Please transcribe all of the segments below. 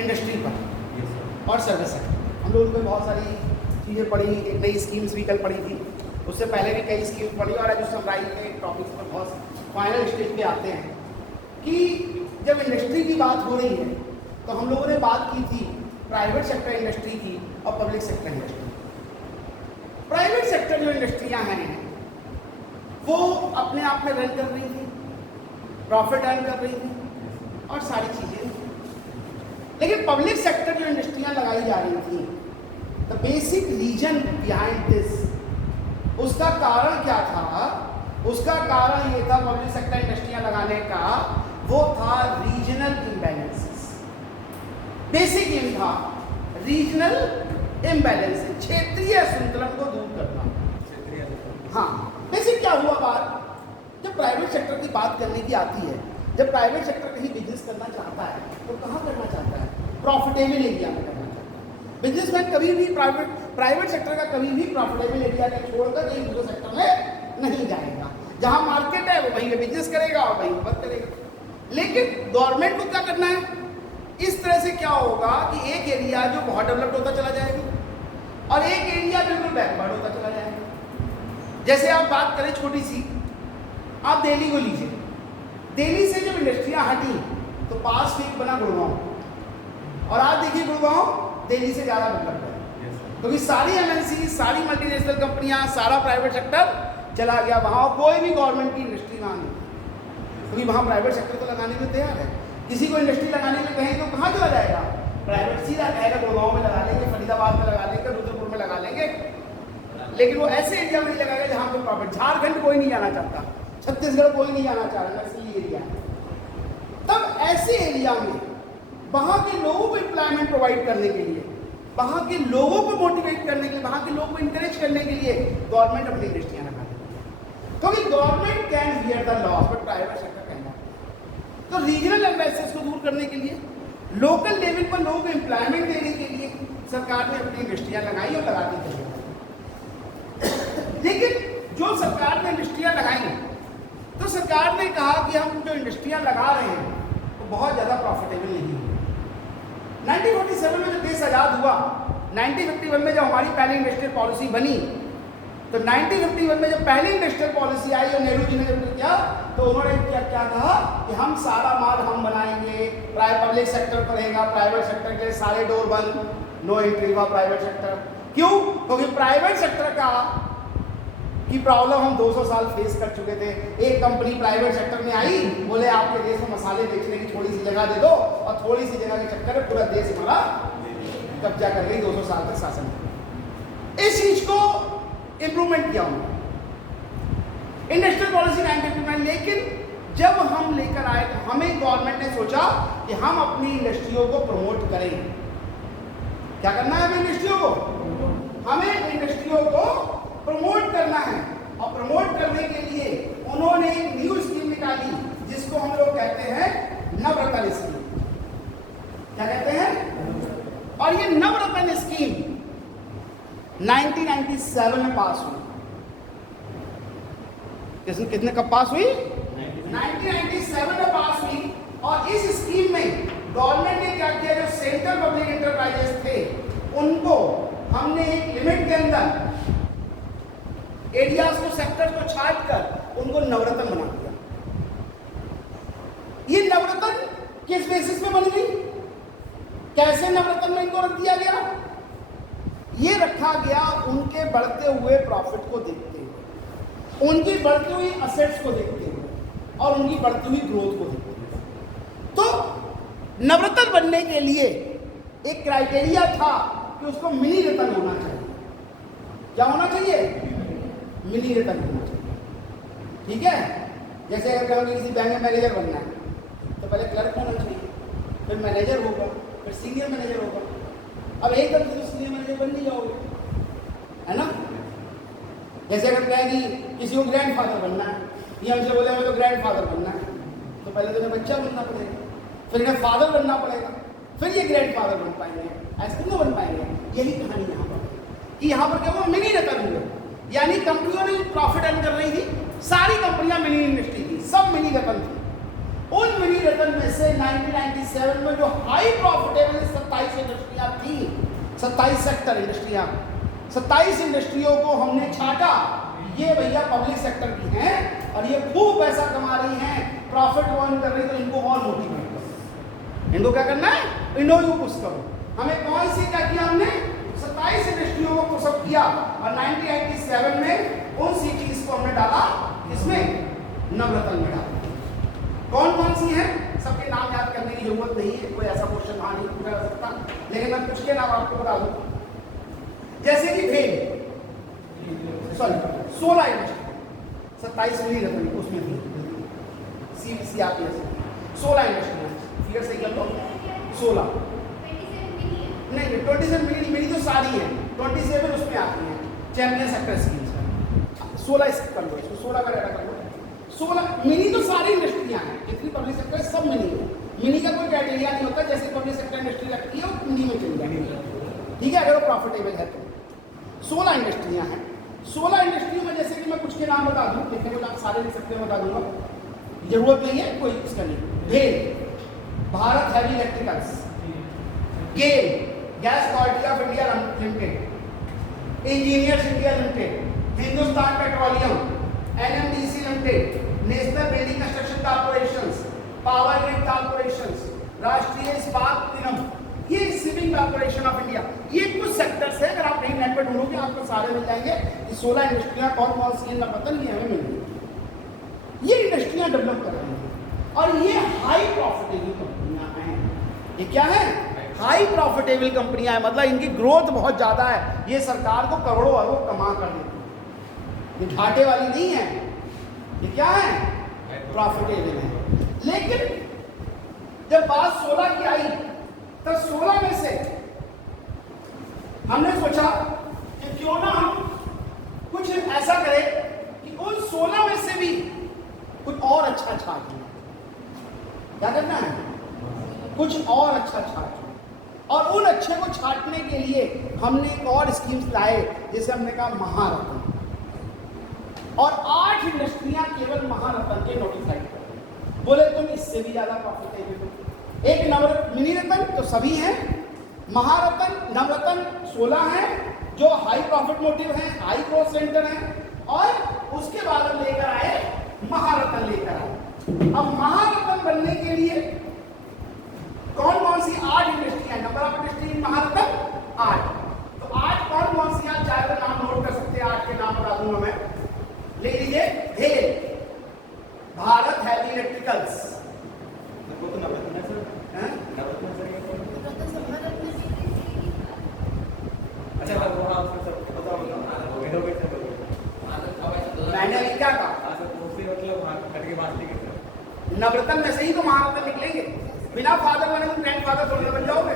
Industry पर और service sector. हम लोगों ने बहुत सारी चीज़ें पढ़ी, एक नई स्कीम्स भी कल पढ़ी थी, उससे पहले भी कई स्कीम्स पढ़ी, और आज समराइज के टॉपिक्स पर बहुत फाइनल स्टेज पे आते हैं कि जब इंडस्ट्री की बात हो रही है तो हम लोगों ने बात की थी प्राइवेट सेक्टर इंडस्ट्री की और public sector industry. Private sector जो इंडस्ट्रियां हैं वो अपने आप में रन कर रही थी, प्रॉफिट अर्न कर रही थी और सारी चीजें, लेकिन पब्लिक सेक्टर जो इंडस्ट्रियां लगाई जा रही थी, the basic reason behind this, उसका कारण क्या था? उसका कारण ये था पब्लिक सेक्टर इंडस्ट्रियां लगाने का, वो था रीजनल इम्बैलेंसेस। बेसिक एम था रीजनल इम्बैलेंस, क्षेत्रीय असंतुलन को दूर करना। हाँ, बेसिक क्या हुआ बात, जब प्राइवेट सेक्टर की बात करने की आती है, जब प्राइवेट सेक्टर कहीं बिजनेस करना चाहता है तो कहाँ करना चाहता है? प्रॉफिटेबल एरिया में करना चाहता है। बिजनेसमैन कभी भी प्राइवेट सेक्टर का कभी भी प्रॉफिटेबल एरिया को छोड़कर कहीं दूसरे सेक्टर में नहीं जाएगा। जहाँ मार्केट है वो वहीं पे बिजनेस करेगा और वहीं वर्क करेगा। लेकिन गवर्नमेंट को क्या करना है? इस तरह से क्या होगा कि एक एरिया जो बहुत डेवलप्ड होता चला जाएगा और एक एरिया बिल्कुल बैकवर्ड होता चला जाएगा। जैसे आप बात करें छोटी सी, आप दिल्ली को लीजिए। दिल्ली से जब इंडस्ट्रियां हटी तो पास में बना गुड़गांव, और आप देखिए गुड़गांव दिल्ली से ज़्यादा डेवलप्ड है, क्योंकि सारी एमएनसी, सारी मल्टीनेशनल कंपनियां, सारा प्राइवेट सेक्टर चला गया वहाँ, और कोई भी गवर्नमेंट की इंडस्ट्री वहाँ नहीं, क्योंकि वहाँ प्राइवेट सेक्टर तो लगाने को तैयार है। किसी को इंडस्ट्री लगाने के लिए कहें तो कहाँ चला जाएगा? प्राइवेट सीधा कहेगा गुड़गांव में लगा लेंगे, फरीदाबाद में लगा लेंगे, रुद्रपुर में लगा लेंगे, लेकिन वो ऐसे एरिया में नहीं लगाएगा जहाँ पे प्रॉफिट। झारखंड कोई नहीं जाना चाहता, छत्तीसगढ़ कोई नहीं जाना चाह रहा, नक्सली एरिया। तब ऐसे एरिया में वहाँ के लोगों को एम्प्लॉयमेंट प्रोवाइड करने के लिए, वहाँ के लोगों को मोटिवेट करने के लिए, वहाँ के लोगों को इंकरेज करने के लिए गवर्नमेंट अपनी इंडस्ट्रियाँ लगा देती है, क्योंकि government can hear the loss but private sector can not. तो रीजनल एम्बेसिस को दूर करने के लिए, लोकल लेवल पर लोगों को एम्प्लॉयमेंट देने के लिए सरकार ने अपनी इंडस्ट्रियाँ लगाई और लगाती चली। लेकिन जो सरकार ने इंडस्ट्रियाँ लगाई तो सरकार ने कहा कि हम जो इंडस्ट्रियाँ लगा रहे हैं वो बहुत ज़्यादा प्रॉफिटेबल नहीं है। 1947 में जब देश आज़ाद हुआ, 1951 में जब हमारी पहली इंडस्ट्रियल पॉलिसी बनी, तो 1951 में जब पहली इंडस्ट्रियल पॉलिसी आई और नेहरू जी ने जब किया तो उन्होंने क्या कहा कि हम सारा माल हम बनाएंगे, पब्लिक सेक्टर करेगा, प्राइवेट सेक्टर के सारे डोर बंद, no entry for private sector. क्यों? क्योंकि प्राइवेट सेक्टर की प्रॉब्लम हम 200 साल फेस कर चुके थे। एक कंपनी प्राइवेट सेक्टर में आई, बोले आपके देश में मसाले बेचने की थोड़ी सी जगह दे दो, और थोड़ी सी जगह के चक्कर में पूरा देश हमारा कब्जा कर गई, 200 साल तक शासन। इस चीज को इंप्रूवमेंट किया उन्होंने इंडस्ट्रियल पॉलिसी 1951। लेकिन जब हम लेकर आए तो हमें गवर्नमेंट ने सोचा कि हम अपनी इंडस्ट्रियों को प्रमोट करें। क्या करना है हमें? इंडस्ट्रियों को, हमें इंडस्ट्रियों को प्रमोट करना है, और प्रमोट करने के लिए उन्होंने एक न्यू स्कीम निकाली जिसको हम लोग कहते हैं नवरत्न स्कीम। क्या कहते हैं? और ये नवरत्न स्कीम 1997 में पास हुई। कितने कब पास हुई? 1997 में पास हुई। और इस स्कीम में गवर्नमेंट ने क्या किया, जो सेंट्रल पब्लिक एंटरप्राइजेस थे उनको हमने एक लिमिट के अंदर एरियाज को, सेक्टर को छाट कर उनको नवरत्न बना दिया। ये नवरत्न किस बेसिस पे बन गई? कैसे नवरत्न में इनको रख दिया गया? ये रखा गया उनके बढ़ते हुए प्रॉफिट को देखते हुए, उनकी बढ़ती हुई असेट्स को देखते हुए और उनकी बढ़ती हुई ग्रोथ को देखते हुए। तो नवरत्न बनने के लिए एक क्राइटेरिया था कि उसको मिनी रत्न होना चाहिए। क्या होना चाहिए? मिनी रत्न होना चाहिए। ठीक है? जैसे अगर कहोगे किसी बैंक में मैनेजर बनना है तो पहले क्लर्क होना चाहिए, फिर मैनेजर होगा, फिर सीनियर मैनेजर होगा। अब एकदम से तो सीनियर मैनेजर बन नहीं जाओगे, है ना? जैसे अगर कहें कि किसी को ग्रैंड फादर बनना है, ये हमसे बोले हमें तो ग्रैंड फादर बनना है, तो पहले तो इन्हें बच्चा बनना पड़ेगा, फिर इन्हें फादर बनना पड़ेगा, फिर ये ग्रैंड फादर बन पाएंगे, ऐसे नहीं बन पाएंगे। यही कहानी यहाँ पर कि यहाँ पर क्या वो मिनी रत्न हुए, यानी कंपनियों ने प्रॉफिट अर्न कर रही थी, सारी कंपनियां मिनी इंडस्ट्री थी, सब मिनी रत्न थी। उन मिनी रत्न में से 1997 में जो हाई प्रॉफिटेबल 27 सेक्टर इंडस्ट्रियाँ, 27 इंडस्ट्रियों को हमने छाटा, ये भैया पब्लिक सेक्टर की हैं और ये खूब पैसा कमा रही हैं, प्रॉफिट अर्न कर रही, तो इनको और मोटिवेट करो। इनको क्या करना है? इनको पुश करो। हमें कौन सी क्या किया हमने? 27 इंडस्ट्रियों को पुशअप किया और 1987 में उन सिटीज को हमने डाला इसमें, नवरत्न में डाला। कौन कौन सी हैं? सबके नाम याद करने की जरूरत नहीं है, कोई ऐसा क्वेश्चन वहां नहीं पूछा जा सकता, लेकिन मैं कुछ के नाम आपको बता दूं। जैसे कि भेल, सॉरी 16 इंडस्ट्री, 27 नहीं रहती उसमें भी CVC आती है, 16 इंडस्ट्री फिगर से कर लो 16 नहीं 27 मिनी तो सारी है, 27 उसमें आती है चैंपियन सेक्टर स्कीम्स। 16 कर लो इसको, 16 का डाटा कर लो। 16 मिनी तो सारी इंडस्ट्रियां हैं, जितनी पब्लिक सेक्टर है सब मिनी है। मिनी का कोई क्राइटेरिया नहीं होता, जैसे पब्लिक सेक्टर इंडस्ट्री लगती है वो मिनी में चल जाएगी, ठीक है, अगर वो प्रॉफिटेबल है तो। 16 इंडस्ट्रियां हैं। 16 इंडस्ट्रियों में जैसे कि मैं कुछ के नाम बता दूं, लिखने को आप सारे लिख सकते हैं, बता दूंगा, जरूरत नहीं है कोई इसका नहीं। भेल, Bharat heavy electricals, GAIL, gas authority of India limited, engineers India limited, Hindustan petroleum, NMDC limited, national building construction corporations, power grid corporations, Rashtriya Ispat निगम, ये शिपिंग कॉर्पोरेशन ऑफ इंडिया, ये कुछ सेक्टर्स है। अगर आप कहीं नेट पर ढूंढोगे आपको सारे मिल जाएंगे कि 16 इंडस्ट्रियां कौन कौन सी हैं, पता ये हमें मिल गई। ये इंडस्ट्रियां डेवलप कर रही हैं और ये हाई प्रॉफिटेबल कंपनियां हैं। ये क्या है? हाई प्रॉफिटेबल कंपनियां हैं, मतलब इनकी ग्रोथ बहुत ज्यादा है, ये सरकार को करोड़ों अरबों कमा कर देती है। ये घाटे वाली नहीं है, ये क्या है? प्रॉफिटेबल है। लेकिन जब बात 16 की आई तो 16 में से हमने सोचा कि क्यों ना हम कुछ ऐसा करें कि उन 16 में से भी कुछ और अच्छा छाट लें। क्या करना है? कुछ और अच्छा छाट, और उन अच्छे को छाटने के लिए हमने एक और स्कीम्स लाए, जिसे हमने कहा महारत्न, और 8 इंडस्ट्रियां केवल महारत्न के नोटिफाइड कर। बोले तुम इससे भी ज्यादा प्रॉफिटेबल हो। एक नवरत्न, मिनी रत्न तो सभी हैं, महारत्न, नवरत्न 16 हैं जो हाई प्रॉफिट मोटिव हैं, हाई ग्रोथ सेंटर हैं, और उसके बाद हम लेकर आए महारत्न लेकर आए। अब महारत्न बनने के लिए कौन कौन सी 8 इंडस्ट्री, नंबर ऑफ इंडस्ट्री महारत्न 8, तो 8 कौन कौन सी आप चाहे तो नाम नोट कर सकते हैं, 8 के नाम बता दूंगा मैं, लिख लीजिए। भेल, भारत हैवी इलेक्ट्रिकल्स, मैंने अभी क्या कहा, नवरत्न में से ही तो महारत्न निकलेंगे, बिना फादर बने तो ग्रैंड फादर थोड़ी बन जाओगे।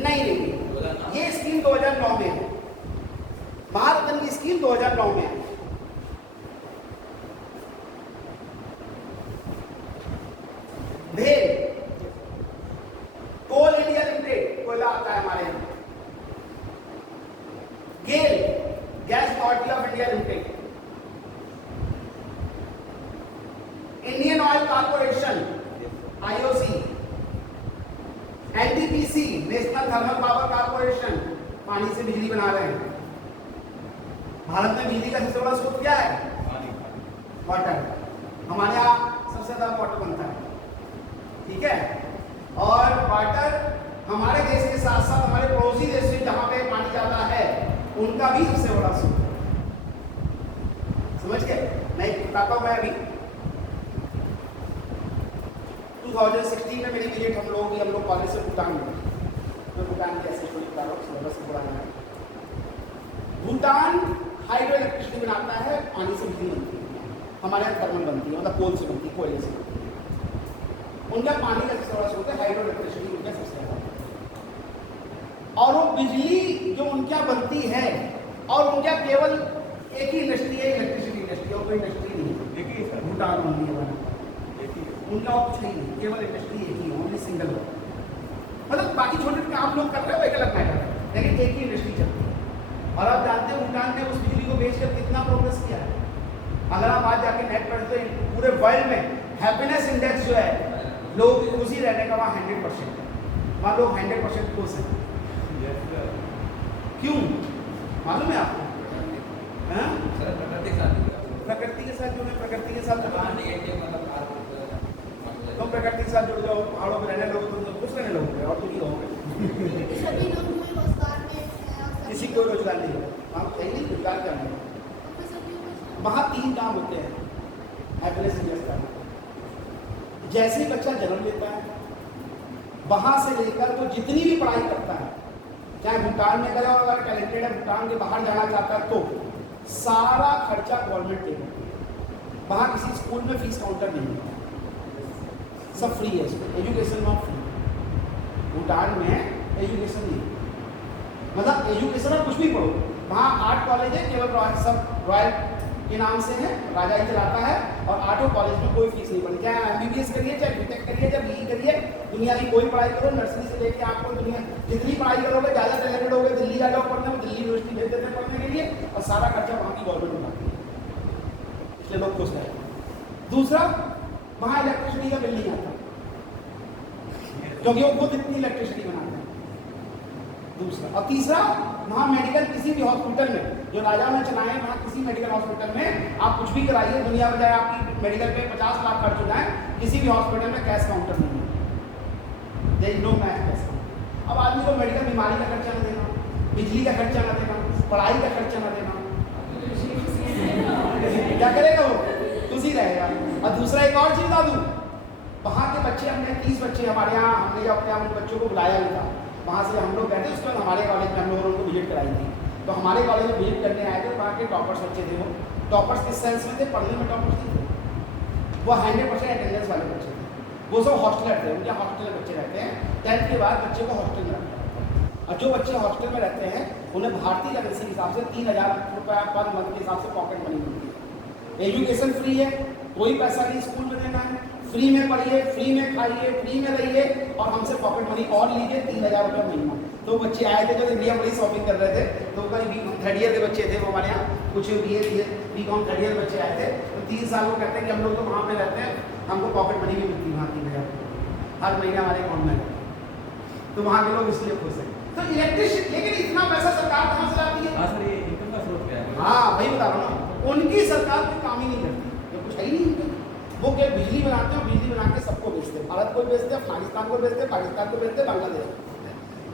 नहीं, ये स्कीम 2009 में है, महारत्न की स्कीम 2009 में है। भेल, कोल इंडिया लिमिटेड, कोयला आता है हमारे यहाँ। GAIL, gas authority of India limited, Indian oil corporation IOC, NTPC, national thermal power corporation, पानी से बिजली बना रहे हैं। भारत में बिजली का सबसे बड़ा स्रोत क्या है? वाटर। हमारे यहाँ सबसे ज्यादा वाटर बनता है, ठीक है, और वाटर हमारे देश के साथ साथ हमारे पड़ोसी देश में जहां पे पानी ज्यादा है उनका भी सबसे बड़ा स्रोत। समझ गए? मैं बताता हूं, मैं अभी 2016 में मेरी विजिट हम लोग कॉलेज से भूटान गए, तो भूटान की ऐसे स्टोरी बता रहा हूँ, सिलेबस को पढ़ाना है। भूटान हाइड्रो इलेक्ट्रिसिटी बनाता है, पानी से बिजली बनती है, हमारे यहाँ थर्मल बनती है, मतलब कोल से बनती है, कोयले से। उनका पानी का सबसे बड़ा स्रोत है, हाइड्रो इलेक्ट्रिसिटी उनका सबसे ज्यादा, और वो बिजली जो उनका बनती है, और उनका केवल एक ही इंडस्ट्री है, इलेक्ट्रिसिटी इंडस्ट्री, और कोई इंडस्ट्री नहीं है, भूटान ओनली है बना, उनका कुछ नहीं है, केवल इंडस्ट्री एक ही, ओनली सिंगल। मतलब बाकी छोटे काम लोग कर रहे हो एक अलग मैटर है, लेकिन एक ही इंडस्ट्री चलती है। और आप जानते हैं भूटान ने उस बिजली को बेचकर कितना प्रोग्रेस किया है। अगर आप आज जाके नेट पर तो पूरे वर्ल्ड में हैप्पीनेस इंडेक्स जो है लोग खुशी रहने का वहाँ 100% है, वहाँ लोग 100% खुश हैं। क्यों मालूम है आपको? हाँ? प्रकृति के साथ जो है, प्रकृति के साथ तुम प्रकृति के साथ जुड़ जाओ, पहाड़ों में रहने लोगे तो खुश रहने लोगे और तुम ही रहोगे। सभी लोग रोजगार में हैं और सभी किसी को रोजगार नहीं है, वहाँ है नहीं रोजगार करने का। तो सभी लोग वहाँ 3 काम होते हैं हैप्पीनेस इंजेस्ट करना। जैसे ही बच्चा जन्म लेता है वहाँ से लेकर तो जितनी भी पढ़ाई करता है, चाहे भूटान में करे और अगर टैलेंटेड है भूटान के बाहर जाना चाहता है तो सारा खर्चा गवर्नमेंट पे करती है। वहाँ किसी स्कूल में फीस काउंटर नहीं है, सब फ्री है, एजुकेशन नॉट फ्री। भूटान में एजुकेशन नहीं, मतलब एजुकेशन और कुछ भी पढ़ो, वहाँ 8 कॉलेज है, केवल रॉयल सब रॉयल के नाम से है, राजा ही चलाता है, और 8 कॉलेज में कोई फीस नहीं पड़ती। चाहे MBBS करिए, चाहे BTech करिए, चाहे BE करिए, दुनिया की कोई पढ़ाई करो, नर्सरी से लेकर आपको दुनिया जितनी पढ़ाई करोगे, ज़्यादा टैलेंटेड होगे, दिल्ली आ जाओ पढ़ने में, दिल्ली यूनिवर्सिटी भेज देते हैं पढ़ने के लिए, और सारा खर्चा वहाँ की गवर्नमेंट उठाती है, इसलिए लोग खुश रहें। दूसरा, वहाँ इलेक्ट्रिसिटी का बिल नहीं आता क्योंकि वो खुद इतनी इलेक्ट्रिसिटी बनाते हैं। दूसरा, और तीसरा, वहाँ मेडिकल किसी भी हॉस्पिटल में जो राजा ने चलाए, वहाँ किसी मेडिकल हॉस्पिटल में आप कुछ भी कराइए, दुनिया में जाए आपकी मेडिकल पे 50 लाख खर्च हो जाए, किसी भी हॉस्पिटल में कैश काउंटर नहीं है, there is no cash counter. अब आदमी को मेडिकल बीमारी का खर्चा न देना, बिजली का खर्चा न देना, पढ़ाई का खर्चा न देना, क्या करेगा वो? खुशी रहेगा। और दूसरा एक और चीज बता दूँ, वहाँ के बच्चे, हमने 30 बच्चे हमारे यहाँ, हमने अपने यहाँ उन बच्चों को बुलाया भी था, वहाँ से हम लोग गए थे, उसके बाद हमारे कॉलेज में हम लोगों ने उनको विजिट कराई थी। तो हमारे कॉलेज में विजिट करने आए थे, वहाँ के टॉपर्स बच्चे थे, वो टॉपर्स किस सेंस में थे? पढ़ने में टॉपर्स नहीं थे, वो 100% अटेंडेंस वाले बच्चे थे, वो सब हॉस्टलर थे, उनके हॉस्टल में बच्चे रहते हैं, 10th के बाद बच्चे को हॉस्टल में रखते हैं, और जो बच्चे हॉस्टल में रहते हैं उन्हें भारतीय करेंसी के हिसाब से 3000 रुपया पर मंथ के हिसाब से पॉकेट मनी मिलती है। एजुकेशन फ्री है, कोई पैसा नहीं स्कूल में देना है, फ्री में पढ़िए, फ्री में खाइए, फ्री में रहिए, और हमसे पॉकेट मनी और लीजिए 3000 रुपये महीना। तो बच्चे आए थे जो इंडिया बड़ी शॉपिंग कर रहे थे, तो कई B.Com 3rd ईयर के बच्चे थे वो हमारे यहाँ, कुछ B.Com 3rd ईयर बच्चे आए थे, तो 3 साल वो कहते हैं कि हम लोग तो वहाँ पे रहते हैं, हमको पॉकेट मनी भी मिलती है वहाँ 3000 हर महीने हमारे अकाउंट में, तो वहाँ के लोग इसलिए खुश हैं। तो इलेक्ट्रिसिटी, लेकिन इतना पैसा सरकार कहाँ से लाती है? हाँ वही बता रहा हूँ ना, उनकी सरकार कोई काम ही नहीं करती, कुछ है ही नहीं उनके, वो क्या बिजली बनाते हैं, बिजली बना के सबको बेचते हैं, भारत को बेचते हैं, अफगानिस्तान को बेचते हैं, पाकिस्तान को बेचते हैं, बांग्लादेश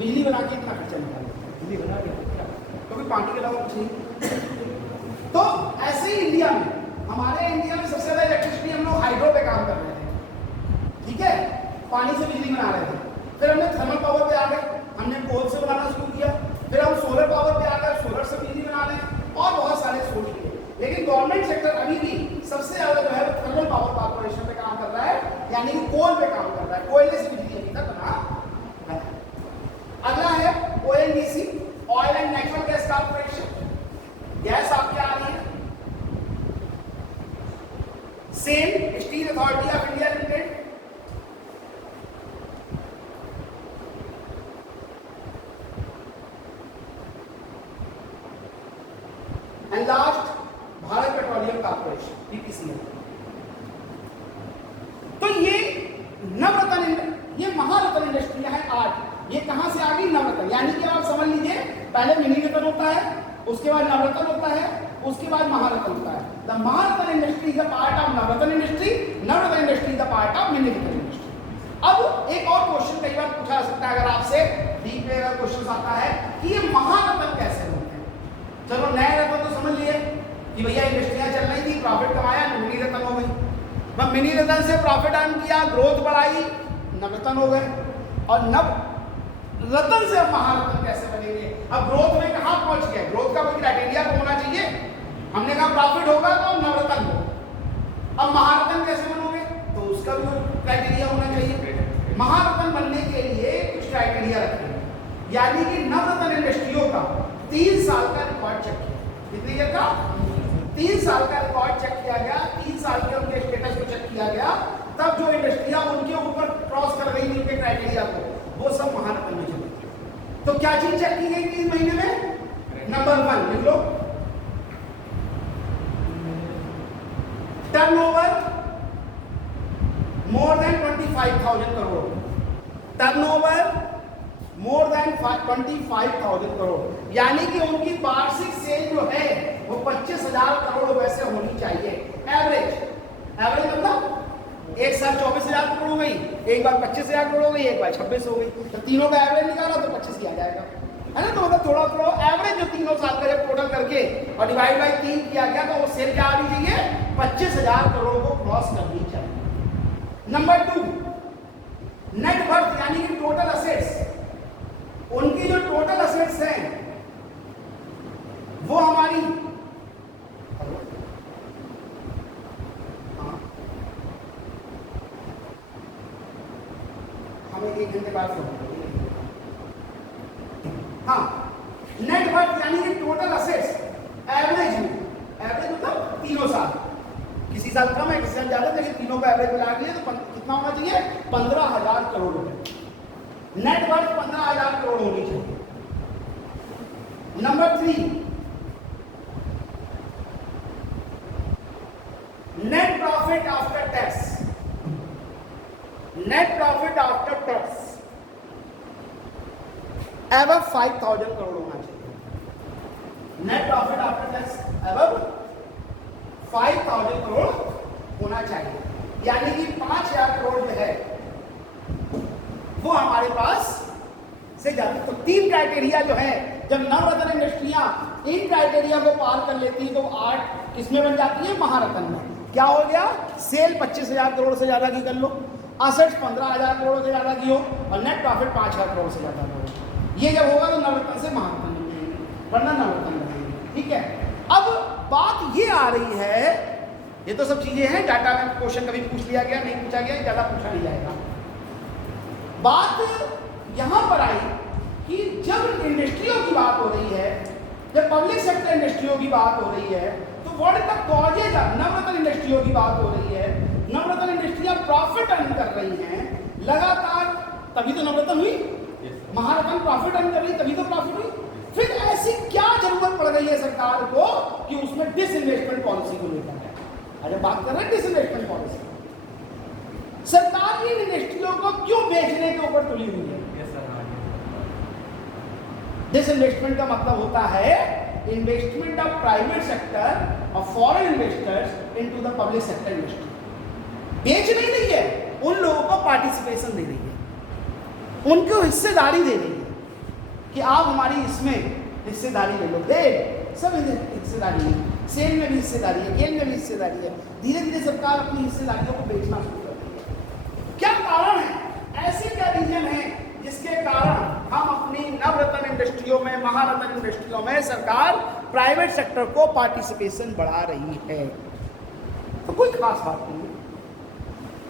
बिजली बना के इतना खर्चा निकालते हैं, बिजली बना के क्योंकि पानी के अलावा कुछ नहीं। तो ऐसे ही इंडिया में, हमारे इंडिया में सबसे ज़्यादा इलेक्ट्रिसिटी हम लोग हाइड्रो पे काम कर रहे थे, ठीक है, पानी से बिजली बना रहे थे, फिर हमने थर्मल पावर पे आ गए, हमने कोल से बनाना शुरू किया, फिर हम सोलर पावर पे आ गए, सोलर से बिजली बना रहे हैं, और बहुत सारे सोच लिए। लेकिन गवर्नमेंट सेक्टर अभी भी सबसे ज़्यादा जो है वो थर्मल पावर कॉर्पोरेशन पे काम कर रहा है, यानी कि कोल पे काम कर रहा है, कोयले से बिजली अभी तक बना है। अगला है ONGC, oil and natural gas corporation, gas आपके आ रही है। Same steel authority of India limited, and last Bharat petroleum corporation PPCL। तो ये नवरत्न, ये महारत्न इंडस्ट्रियां हैं 8। ये कहां से आ गई? नवरत्न, यानी कि आप समझ लीजिए पहले मिनी रत्न होता है, उसके बाद नवरत्न होता है, उसके बाद महारत्न होता है। The Maharatna industry is a part of Navratna industry, Navratna industry is a part of mini Ratna industry. अब एक और क्वेश्चन कई बार पूछा जा सकता है, अगर आपसे डीप में अगर क्वेश्चन आता है कि ये महारत्न कैसे होते हैं। चलो नए रत्न तो समझ लिए कि भैया इंडस्ट्रियां चल रही थी, प्रॉफिट कमाया, मिनी रत्न हो गई। मैं मिनी रत्न से प्रॉफिट अर्न किया, ग्रोथ बढ़ाई, नवरत्न हो गए। और नव रत्न से अब महारत्न कैसे बनेंगे? अब ग्रोथ में कहाँ पहुंच गए? ग्रोथ का कोई क्राइटेरिया तो होना चाहिए। हमने कहा प्रॉफिट होगा तो नवरत्न हो, अब महारत्न कैसे बनोगे? तो उसका भी क्राइटेरिया होना चाहिए। महारत्न बनने के लिए कुछ क्राइटेरिया रखेंगे, यानी कि नवरत्न इंडस्ट्रियों का 3 साल का रिकॉर्ड चेक किया। कितनी देर का? 3 साल का रिकॉर्ड चेक किया गया, 3 साल के उनके स्टेटस को चेक किया गया, तब जो इंडस्ट्रियां उनके ऊपर क्रॉस कर रही थी उनके क्राइटेरिया को, वो सब महारत्न में चली गई। तो क्या चीज चेक की गई 3 महीने में? नंबर 1 लिख लो, turnover more than 25,000 crore, turnover more than 25,000 crore, यानी कि उनकी वार्षिक सेल जो है वो 25,000 करोड़ वैसे होनी चाहिए एवरेज। एवरेज मतलब एक साल 24,000 करोड़ हो गई, एक बार 25,000 करोड़ हो गई, एक बार 26 हो गई, तो तीनों का एवरेज निकाला तो 25 ही आ जाएगा, है ना। तो मतलब थोड़ा थोड़ा एवरेज जो तीनों साल का जब टोटल करके और डिवाइड बाई 3 किया गया तो वो सेल क्या आनी चाहिए, 25,000 करोड़ को क्रॉस करनी चाहिए। नंबर 2, नेट वर्थ यानी कि टोटल असेट्स। उनकी जो टोटल असेट्स हैं वो हमारी हमें 1 घंटे बाद हाँ, नेट वर्थ यानी कि टोटल असेट्स एवरेज में, एवरेज मतलब तीनों साल, किसी साल कम है किसी साल ज्यादा, लेकिन तीनों का एवरेज मिला के तो कितना होना चाहिए, 15,000 करोड़ रुपए। नेट वर्थ 15,000 करोड़ होनी चाहिए। Number 3, net profit after tax. Net profit after tax एवब 5,000 crore होना चाहिए। Net profit after tax एवब 5,000 crore होना चाहिए, यानी कि 5,000 करोड़ जो है वो हमारे पास से जाती। तो 3 क्राइटेरिया जो है, जब नवरत्न इंडस्ट्रियां इन क्राइटेरिया को पार कर लेती है तो 8 किसमें बन जाती है, महारत्न में। क्या हो गया, सेल 25,000 करोड़ से ज्यादा की कर लो, असेट्स 15,000 करोड़ से ज्यादा की हो और नेट प्रॉफिट 5,000 करोड़ से ज्यादा हो। ये जब होगा तो नवरत्न से महारत्न बनेंगे, वरना नवरत्न बनेंगे। ठीक है, अब बात ये आ रही है, ये तो सब चीजें हैं, डाटा में क्वेश्चन कभी पूछ लिया गया, नहीं पूछा गया, ज्यादा पूछा नहीं जाएगा। बात यहां पर आई कि जब इंडस्ट्रियों की बात हो रही है, जब पब्लिक सेक्टर इंडस्ट्रियों की बात हो रही है, तो what is the causes of Navratna इंडस्ट्रियों की बात हो रही है। नवरत्न इंडस्ट्रियां प्रॉफिट अर्न कर रही हैं लगातार, तभी तो नवरत्न हुई। महारत्न प्रॉफिट अर्न कर रही, तभी तो प्रॉफिट हुई। फिर ऐसी क्या जरूरत पड़ गई है सरकार को कि उसमें डिसइन्वेस्टमेंट पॉलिसी को लेकर है। अरे बात कर रहे हैं डिसइन्वेस्टमेंट पॉलिसी, सरकार इन इंडस्ट्रियों को क्यों बेचने के ऊपर तुली हुई है। डिसइन्वेस्टमेंट का मतलब होता है इन्वेस्टमेंट ऑफ प्राइवेट सेक्टर और foreign investors into the public sector industry. बेच नहीं रही है, उन लोगों को पार्टिसिपेशन दे रही है, उनको हिस्सेदारी दे रही है कि आप हमारी इसमें हिस्सेदारी ले लो। दे सब हिस्सेदारी है, सेल में भी हिस्सेदारी है, गेन में भी हिस्सेदारी है। धीरे धीरे सरकार अपनी हिस्सेदारियों को बेचना शुरू कर रही है। क्या कारण है, ऐसे क्या रीजन है जिसके कारण हम अपनी नवरत्न इंडस्ट्रियों में, महारत्न इंडस्ट्रियों में सरकार प्राइवेट सेक्टर को पार्टिसिपेशन बढ़ा रही है। तो कोई खास बात नहीं है।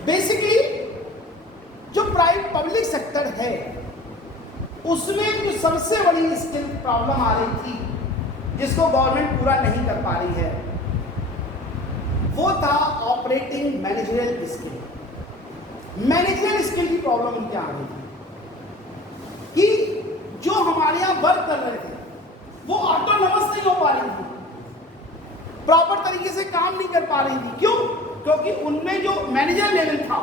बेसिकली जो प्राइवेट पब्लिक सेक्टर है उसमें जो सबसे बड़ी स्किल प्रॉब्लम आ रही थी, जिसको गवर्नमेंट पूरा नहीं कर पा रही है, वो था operating managerial skill. Managerial skill की प्रॉब्लम उनके आ रही थी कि जो हमारे यहाँ वर्क कर रहे थे वो ऑटोनोमस नहीं हो पा रही थी, प्रॉपर तरीके से काम नहीं कर पा रही थी। क्यों? क्योंकि उनमें जो मैनेजर लेवल था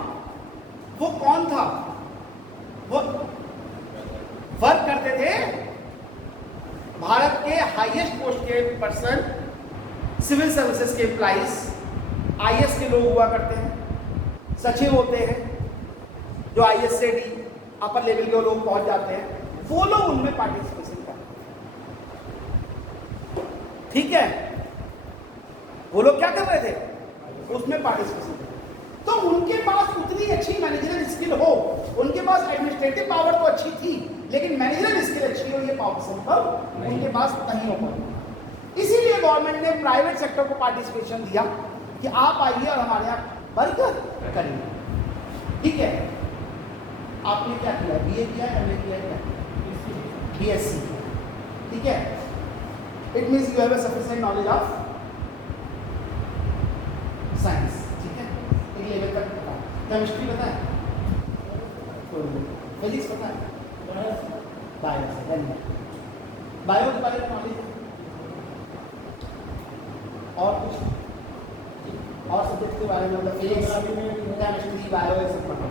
वो कौन था, वो वर्क करते थे भारत के हाईएस्ट पोस्ट के पर्सन, सिविल सर्विसेज के एम्प्लॉइज, आईएएस के लोग हुआ करते हैं, सचिव होते हैं, जो आईएएस से डी अपर लेवल के लोग पहुंच जाते हैं, वो लोग उनमें पार्टिसिपेशन करते हैं। ठीक है, वो लोग क्या कर रहे थे, उसमें पार्टिसिपेशन। तो उनके पास उतनी अच्छी मैनेजरियल स्किल हो, उनके पास एडमिनिस्ट्रेटिव पावर तो अच्छी थी, लेकिन मैनेजरियल स्किल अच्छी हो, ये पॉसिबल पर उनके पास नहीं हो पाई। इसीलिए गवर्नमेंट ने प्राइवेट सेक्टर को पार्टिसिपेशन दिया कि आप आइए और हमारे यहाँ वर्क करिए। ठीक है, आपने क्या किया, बीए किया, एमए किया, क्या बीएससी। ठीक है, it means you have a sufficient knowledge of science. ठीक है, एक लेवल तक पता है, केमिस्ट्री पता है, फिजिक्स पता है, बायो के बारे में नॉलेज, और कुछ और सब्जेक्ट के बारे में मतलब फिजिक्स, केमिस्ट्री, बायो ये सब पढ़ा।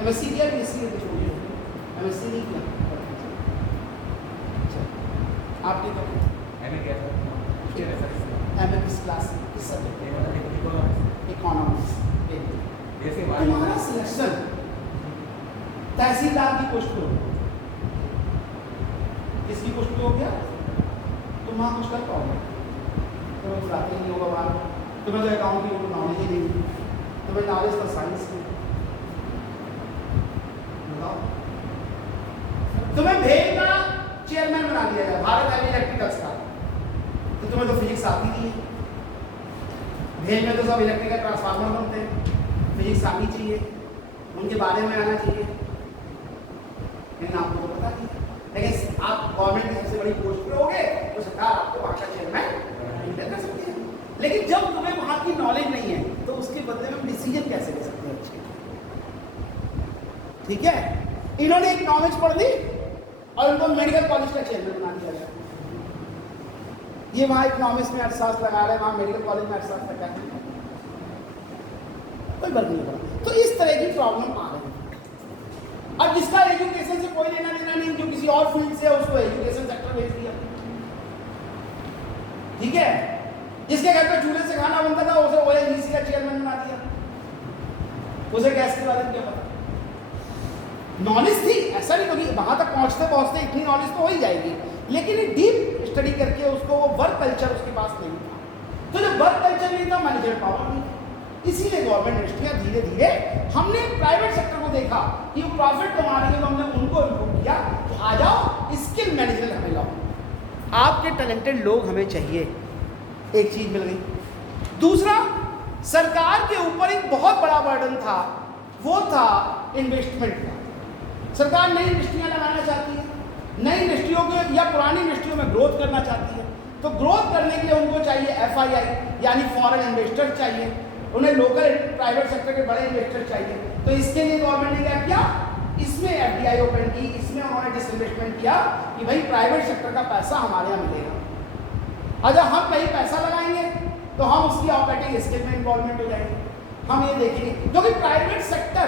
एमएससी किया कि इसलिए कुछ हो गया? एमएससी नहीं किया। आपने क्या किया? एमए किस क्लास किस सब्जेक्ट? इकोनॉमिक्स। तुम्हारा सिलेक्शन तहसीलदार की पोस्ट पे हो, किसकी पोस्ट पे हो गया? तुम वहाँ कुछ कर पाओगे? तुम्हें कुछ आते नहीं होगा बाहर, तुम्हें तो अकाउंट की नॉलेज ही नहीं, तुम्हें नॉलेज तो साइंस की। बताओ, तुम्हें भेल का चेयरमैन बना दिया जाए भारत हैवी इलेक्ट्रिकल्स का, तो तुम्हें तो फिजिक्स आती नहीं है। भेल में तो सब इलेक्ट्रिकल ट्रांसफार्मर बनते हैं, फिजिक्स आनी चाहिए, उनके बारे में आना चाहिए, लेकिन आपको तो पता नहीं। लेकिन आप गवर्नमेंट की सबसे बड़ी पोस्ट पे होगे तो सरकार आपको वहाँ का चेयरमैन कर सकती है। लेकिन जब तुम्हें वहाँ की नॉलेज नहीं है तो उसके बदले में डिसीजन कैसे ले सकते हैं अच्छे? ठीक है, इन्होंने इकोनॉमिक्स पढ़ ली और उनको मेडिकल कॉलेज का चेयरमैन बना दिया गया। ये वहाँ इकोनॉमिक्स में अर्थशास्त्र लगा रहे हैं, वहाँ मेडिकल कॉलेज में अर्थशास्त्र लगा रहे हैं, कोई फर्क नहीं पड़ा। तो इस तरह की प्रॉब्लम आ रही है। अब जिसका एजुकेशन से कोई लेना देना नहीं, जो किसी और फील्ड से है, उसको एजुकेशन सेक्टर भेज दिया। ठीक है, जिसके घर पे चूल्हे से खाना बनता था उसे ओएनजीसी का चेयरमैन बना दिया। उसे गैस के बारे में क्या पता? नॉलेज थी, ऐसा नहीं, क्योंकि वहां तक पहुंचते पहुंचते इतनी नॉलेज तो हो ही जाएगी, लेकिन डीप स्टडी करके उसको वो वर्क कल्चर उसके पास नहीं था। तो जब वर्क कल्चर नहीं था, मैनेजर पावर नहीं था। इसीलिए गवर्नमेंट इंडस्ट्रियाँ धीरे धीरे, हमने प्राइवेट सेक्टर को देखा कि वो प्रॉफिट कमा रही है, तो हमने उनको इम्प्रूव किया कि आ जाओ स्किल मैनेजमेंट हमें लाओ, आपके टैलेंटेड लोग हमें चाहिए। एक चीज मिल गई। दूसरा, सरकार के ऊपर एक बहुत बड़ा बर्डन था, वो था इन्वेस्टमेंट का। सरकार नई इंडस्ट्रियाँ लगाना चाहती है, नई इंडस्ट्रियों को या पुरानी इंडस्ट्रियों में ग्रोथ करना चाहती है, तो ग्रोथ करने के लिए उनको चाहिए FII यानी फॉरेन इन्वेस्टर चाहिए, उन्हें लोकल प्राइवेट सेक्टर के बड़े इन्वेस्टर चाहिए। तो इसके लिए गवर्नमेंट ने क्या किया? इसमें FDI ओपन की, इसमें उन्होंने डिसइन्वेस्टमेंट किया कि भाई प्राइवेट सेक्टर का पैसा हमारे यहाँ मिलेगा। अगर हम कहीं पैसा लगाएंगे तो हम उसकी ऑपरेटिंग स्किल में इन्वॉल्वमेंट हो जाएंगे, हम ये देखेंगे। क्योंकि प्राइवेट सेक्टर,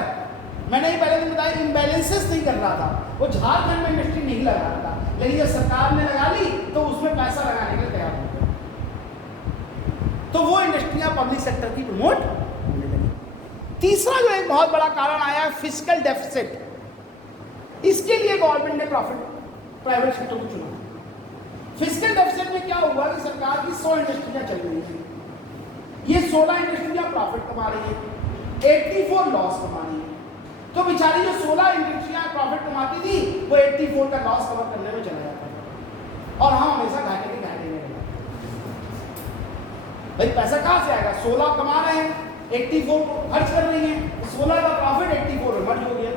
मैंने ये पहले दिन बताया, इम्बैलेंसेस नहीं कर रहा था, वो झारखंड में इंडस्ट्री नहीं लगा रहा था, लेकिन जब सरकार ने लगा ली तो उसमें पैसा लगाने के लिए तैयार हो गया, तो वो इंडस्ट्रियां पब्लिक सेक्टर की प्रमोट होने लगी। तीसरा जो एक बहुत बड़ा कारण आया है, फिस्कल डेफिसिट। इसके लिए गवर्नमेंट ने प्राइवेट सेक्टर को चुना। फिस्कल डेफिसिट में क्या हुआ कि सरकार की 100 इंडस्ट्रियां चल रही थी, ये 16 इंडस्ट्रियां प्रॉफिट कमा रही है, 84 लॉस कमा रही है। तो बेचारी जो 16 इंडस्ट्रियां प्रॉफिट कमाती थी, वो 84 का लॉस कवर करने में चला जाता था, और हम हमेशा घाटे के घाटे में रहते। भाई पैसा कहाँ से आएगा? 16 कमा रहे हैं, 84 खर्च कर रही है, 16 का प्रॉफिट 84 में मर्ज हो गया।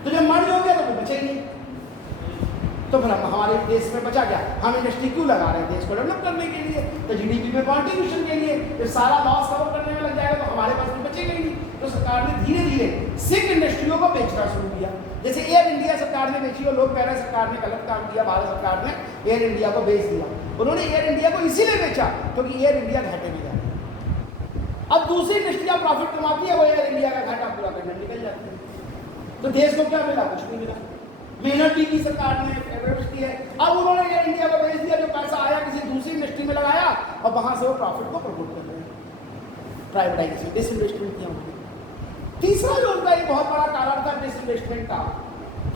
तो जब मर्ज हो गया तो वो बचेगी, तो फिर हमारे देश में बचा क्या? हम इंडस्ट्री क्यों लगा रहे हैं? देश को डेवलप करने के लिए, तो GDP में कॉन्ट्रीब्यूशन के लिए। जब सारा लॉस कवर करने में लग जाएगा तो हमारे पास में बचेगा ही नहीं। तो सरकार ने धीरे धीरे सिख इंडस्ट्रियों को बेचना शुरू किया। जैसे एयर इंडिया सरकार ने बेची, और लोग कह रहे हैं सरकार ने गलत काम किया, भारत सरकार ने एयर इंडिया को बेच दिया। उन्होंने एयर इंडिया को इसीलिए बेचा क्योंकि एयर इंडिया घाटे में जा रही है। अब दूसरी इंडस्ट्रियां प्रॉफिट कमाती है, वो एयर इंडिया का घाटा पूरा करने निकल जाती है। तो देश को क्या मिला? कुछ नहीं मिला। मेहनत भी की सरकार ने, एफर्ट्स की है। अब उन्होंने एयर इंडिया को बेच दिया, जो पैसा आया किसी दूसरी इंडस्ट्री में लगाया, और वहां से वो प्रॉफिट को प्रमोट कर रहे हैं, प्राइवेटाइजेशन, डिसइन्वेस्टमेंट किया उन्होंने। तीसरा जो उनका एक बहुत बड़ा कारण था डिसइन्वेस्टमेंट का,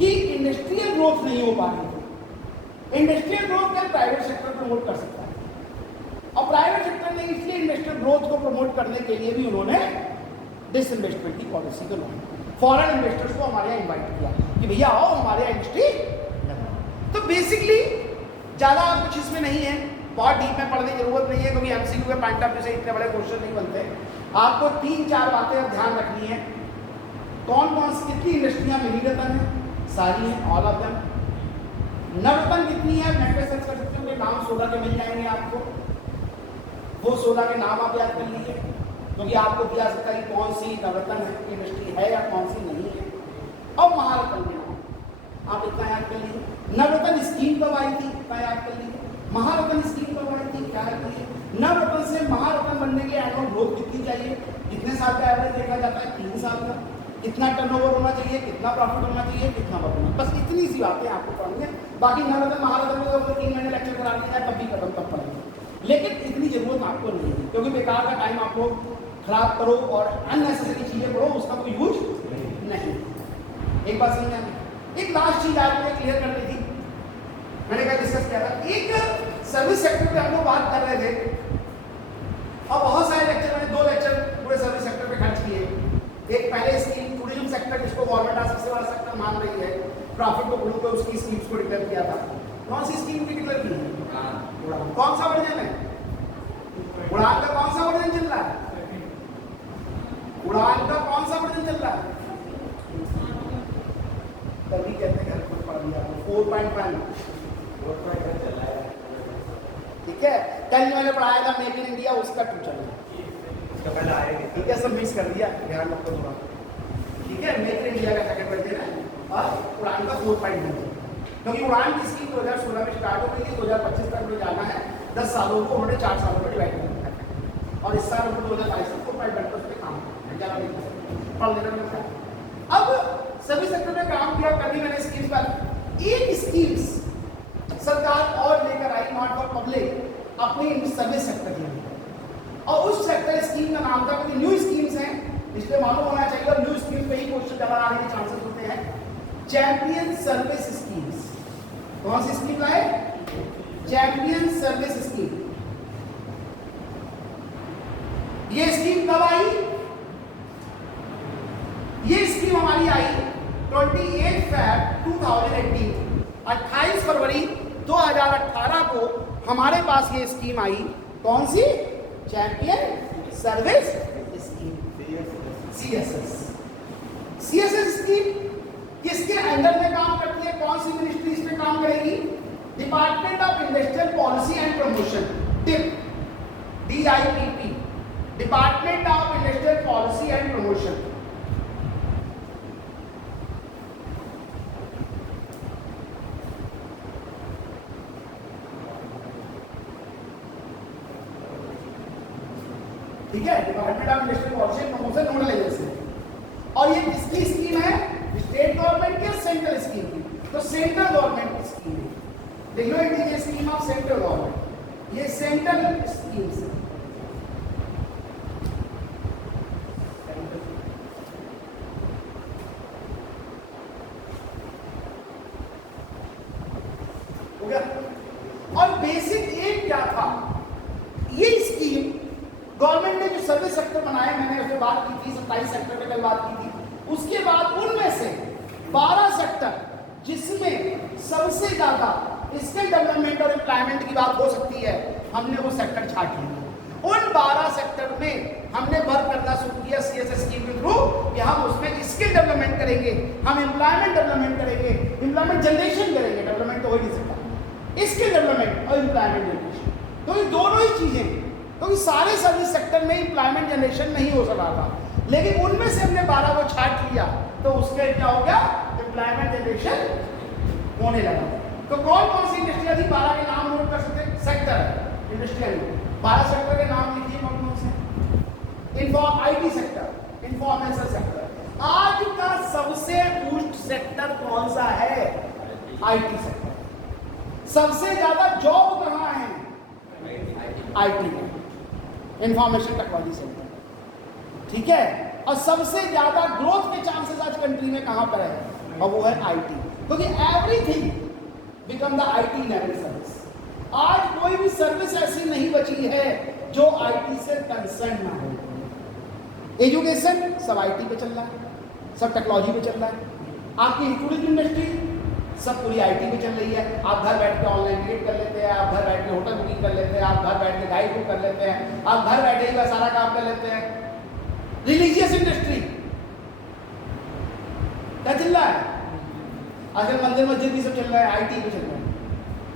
कि इंडस्ट्रियल ग्रोथ नहीं हो पा रही थी। इंडस्ट्रियल ग्रोथ क्या प्राइवेट सेक्टर प्रमोट कर सकता है, और प्राइवेट सेक्टर ने इसलिए इंडस्ट्रियल ग्रोथ को प्रमोट करने के लिए भी उन्होंने डिसइन्वेस्टमेंट की पॉलिसी को लॉन्च, फॉरेन इन्वेस्टर्स को हमारे यहाँ इन्वाइट किया कि भैया आओ हमारे यहाँ इंडस्ट्री लगाओ। तो बेसिकली ज़्यादा कुछ इसमें नहीं है, बहुत डीप में पढ़ने की जरूरत नहीं है, क्योंकि MCQ के पॉइंट ऑफ व्यू से इतने बड़े क्वेश्चन नहीं बनते। आपको 3-4 बातें अब ध्यान रखनी है। कौन कौन सी कितनी इंडस्ट्रियाँ मिनी रतन है? सारी हैं, ऑल ऑफ देम। नवरत्न कितनी है? नेट पे सर्च कर सकते हो, उनके नाम 16 के मिल जाएंगे आपको। वो 16 के नाम आप याद कर लीजिए, क्योंकि आपको दिया सकता है कि कौन सी नवरत्न इंडस्ट्री है या कौन सी नहीं है। और महारत्न के नाम आप इतना याद कर लीजिए। नवरत्न स्कीम कब आई थी? इतना याद कर लीजिए। महारत्न स्कीम कब आई थी? क्या है कि नवरत्न से महारत्न बनने के एनुअल ग्रोथ कितनी चाहिए, कितने साल का एवरेज देखा जाता है, 3 साल का, कितना टर्नओवर होना चाहिए, कितना प्रॉफिट होना चाहिए, कितना बढ़ना, बस इतनी सी बातें आपको पढ़नी है। बाकी नवरत्न महारत्न को तो 3 महीने लेक्चर करा दिया तब भी खत्म तब पढ़ेंगे, लेकिन इतनी जरूरत आपको नहीं है क्योंकि बेकार का टाइम आपको खराब करो और अननेसेसरी चीजें पढ़ो, उसका कोई यूज नहीं। एक बात समझ में, एक लास्ट चीज आपको क्लियर करनी थी, मैंने कहा डिस्कस किया था, एक सर्विस सेक्टर पे हम लोग बात कर रहे थे और बहुत सारे लेक्चर, मैंने 2 लेक्चर पूरे सर्विस सेक्टर पे खर्च किए। एक पहले स्कीम टूरिज्म सेक्टर जिसको गवर्नमेंट आज सबसे बड़ा सेक्टर मान रही है, प्रॉफिट को ग्रो कर उसकी स्कीम्स को डिक्लेयर किया था। कौन सी स्कीम की डिक्लेयर की है? कौन सा वर्जन है? उड़ान का कौन सा वर्जन चल रहा है? उड़ान का कौन सा वर्जन चल रहा है? तभी कहते हैं घर पर पढ़ लिया 4.1 ठीक है। कल मैंने पढ़ाया था मेक इन इंडिया, उसका 2 चल रहा है, उसका पहले आएगा, ठीक है, सब मिक्स कर दिया, ध्यान रखो थोड़ा, ठीक है। मेक इन इंडिया का सेकंड वर्जन है और उड़ान का 4.1, क्योंकि उड़ान की स्कीम 2016 में स्टार्ट हो गई थी, 2025 तक में जाना है, 10 सालों को उन्होंने 4 सालों में डिवाइड कर दिया है और इस साल उनको 2022 तक 4.1 पर उस पर काम ज़्यादा नहीं पढ़ लेना मिलता है। अब सभी सेक्टर में काम किया, कभी मैंने स्कीम्स पर एक स्कीम्स सरकार और लेकर आई, नॉट फॉर पब्लिक, अपनी सर्विस सेक्टर के लिए, और उस सेक्टर स्कीम का नाम था, क्योंकि न्यू स्कीम्स हैं इसलिए मालूम होना चाहिए, और न्यू स्कीम पे ही क्वेश्चन ज़्यादा आने के चांसेस होते हैं। चैंपियन सर्विस स्कीम्स, कौन सी स्कीम लाए? Champion service scheme. ये स्कीम कब आई? ये स्कीम हमारी आई 28 फरवरी 2018, 28 फरवरी 2018 को हमारे पास ये स्कीम आई। कौन सी? Champion service scheme, CSS। CSS scheme किसके अंडर में काम करती है? कौन सी मिनिस्ट्री इसमें काम करेगी? Department of industrial policy and promotion, DIPP, DIPP, department of industrial policy and promotion. ठीक है, department of industrial policy and promotion nodal agency, और ये किसकी स्कीम है? स्टेट गवर्नमेंट की, सेंट्रल स्कीम की? तो सेंट्रल गवर्नमेंट की स्कीम है, देख लो, it is a scheme of central government, ये सेंट्रल स्कीम्स है। हो गया। और बेसिक एम क्या था? ये स्कीम गवर्नमेंट ने जो सर्विस सेक्टर बनाए, मैंने उसमें बात की थी, 27 सेक्टर पे कल बात की थी, उसके बाद उनमें से 12 सेक्टर जिसमें सबसे ज्यादा स्किल डेवलपमेंट और एम्प्लॉयमेंट की बात हो सकती है, हमने वो सेक्टर छाट लिए। उन 12 सेक्टर में हमने वर्क करना शुरू किया CSS स्कीम के थ्रू कि हम उसमें स्किल डेवलपमेंट करेंगे, हम एम्प्लॉयमेंट डेवलपमेंट करेंगे, एम्प्लॉयमेंट जनरेशन करेंगे, डेवलपमेंट तो हो ही नहीं सकता, स्किल डेवलपमेंट और एम्प्लॉयमेंट जनरेशन, तो ये दोनों ही चीजें, क्योंकि सारे सर्विस सेक्टर में एम्प्लॉयमेंट जनरेशन नहीं हो सका था, लेकिन उनमें से हमने 12 को छाट लिया, तो उसके क्या हो गया? एम्प्लॉयमेंट जनरेशन होने लगा। तो कौन कौन सी इंडस्ट्रियाँ थी? 12 के नाम नोट कर सकते, सेक्टर इंडस्ट्रियल, 12 सेक्टर के नाम लिखिए कौन कौन से? IT sector, information sector. आज का सबसे बूस्ट सेक्टर कौन सा है? IT sector. सबसे ज्यादा जॉब कहाँ है? IT में, इंफॉर्मेशन टेक्नोलॉजी सेक्टर, ठीक है। और सबसे ज्यादा ग्रोथ के चांसेस आज कंट्री में कहां पर है? और वो है IT, क्योंकि everything become the IT enabled service. आज कोई भी सर्विस ऐसी नहीं बची है जो IT से कंसर्न ना हो। एजुकेशन सब IT पे चल रहा है, सब टेक्नोलॉजी पे चल रहा है। आपकी टूरिज्म इंडस्ट्री सब पूरी IT पे चल रही है। आप घर बैठ के ऑनलाइन टिकट कर लेते हैं, आप घर बैठ के होटल बुकिंग कर लेते हैं, आप घर बैठ के गाइड बुक कर लेते हैं, आप घर बैठे ही सारा काम कर लेते हैं। रिलीजियस इंडस्ट्री क्या चल रहा है? आजकल मंदिर मस्जिद भी सब चल रहा है, IT पे चल रहा है,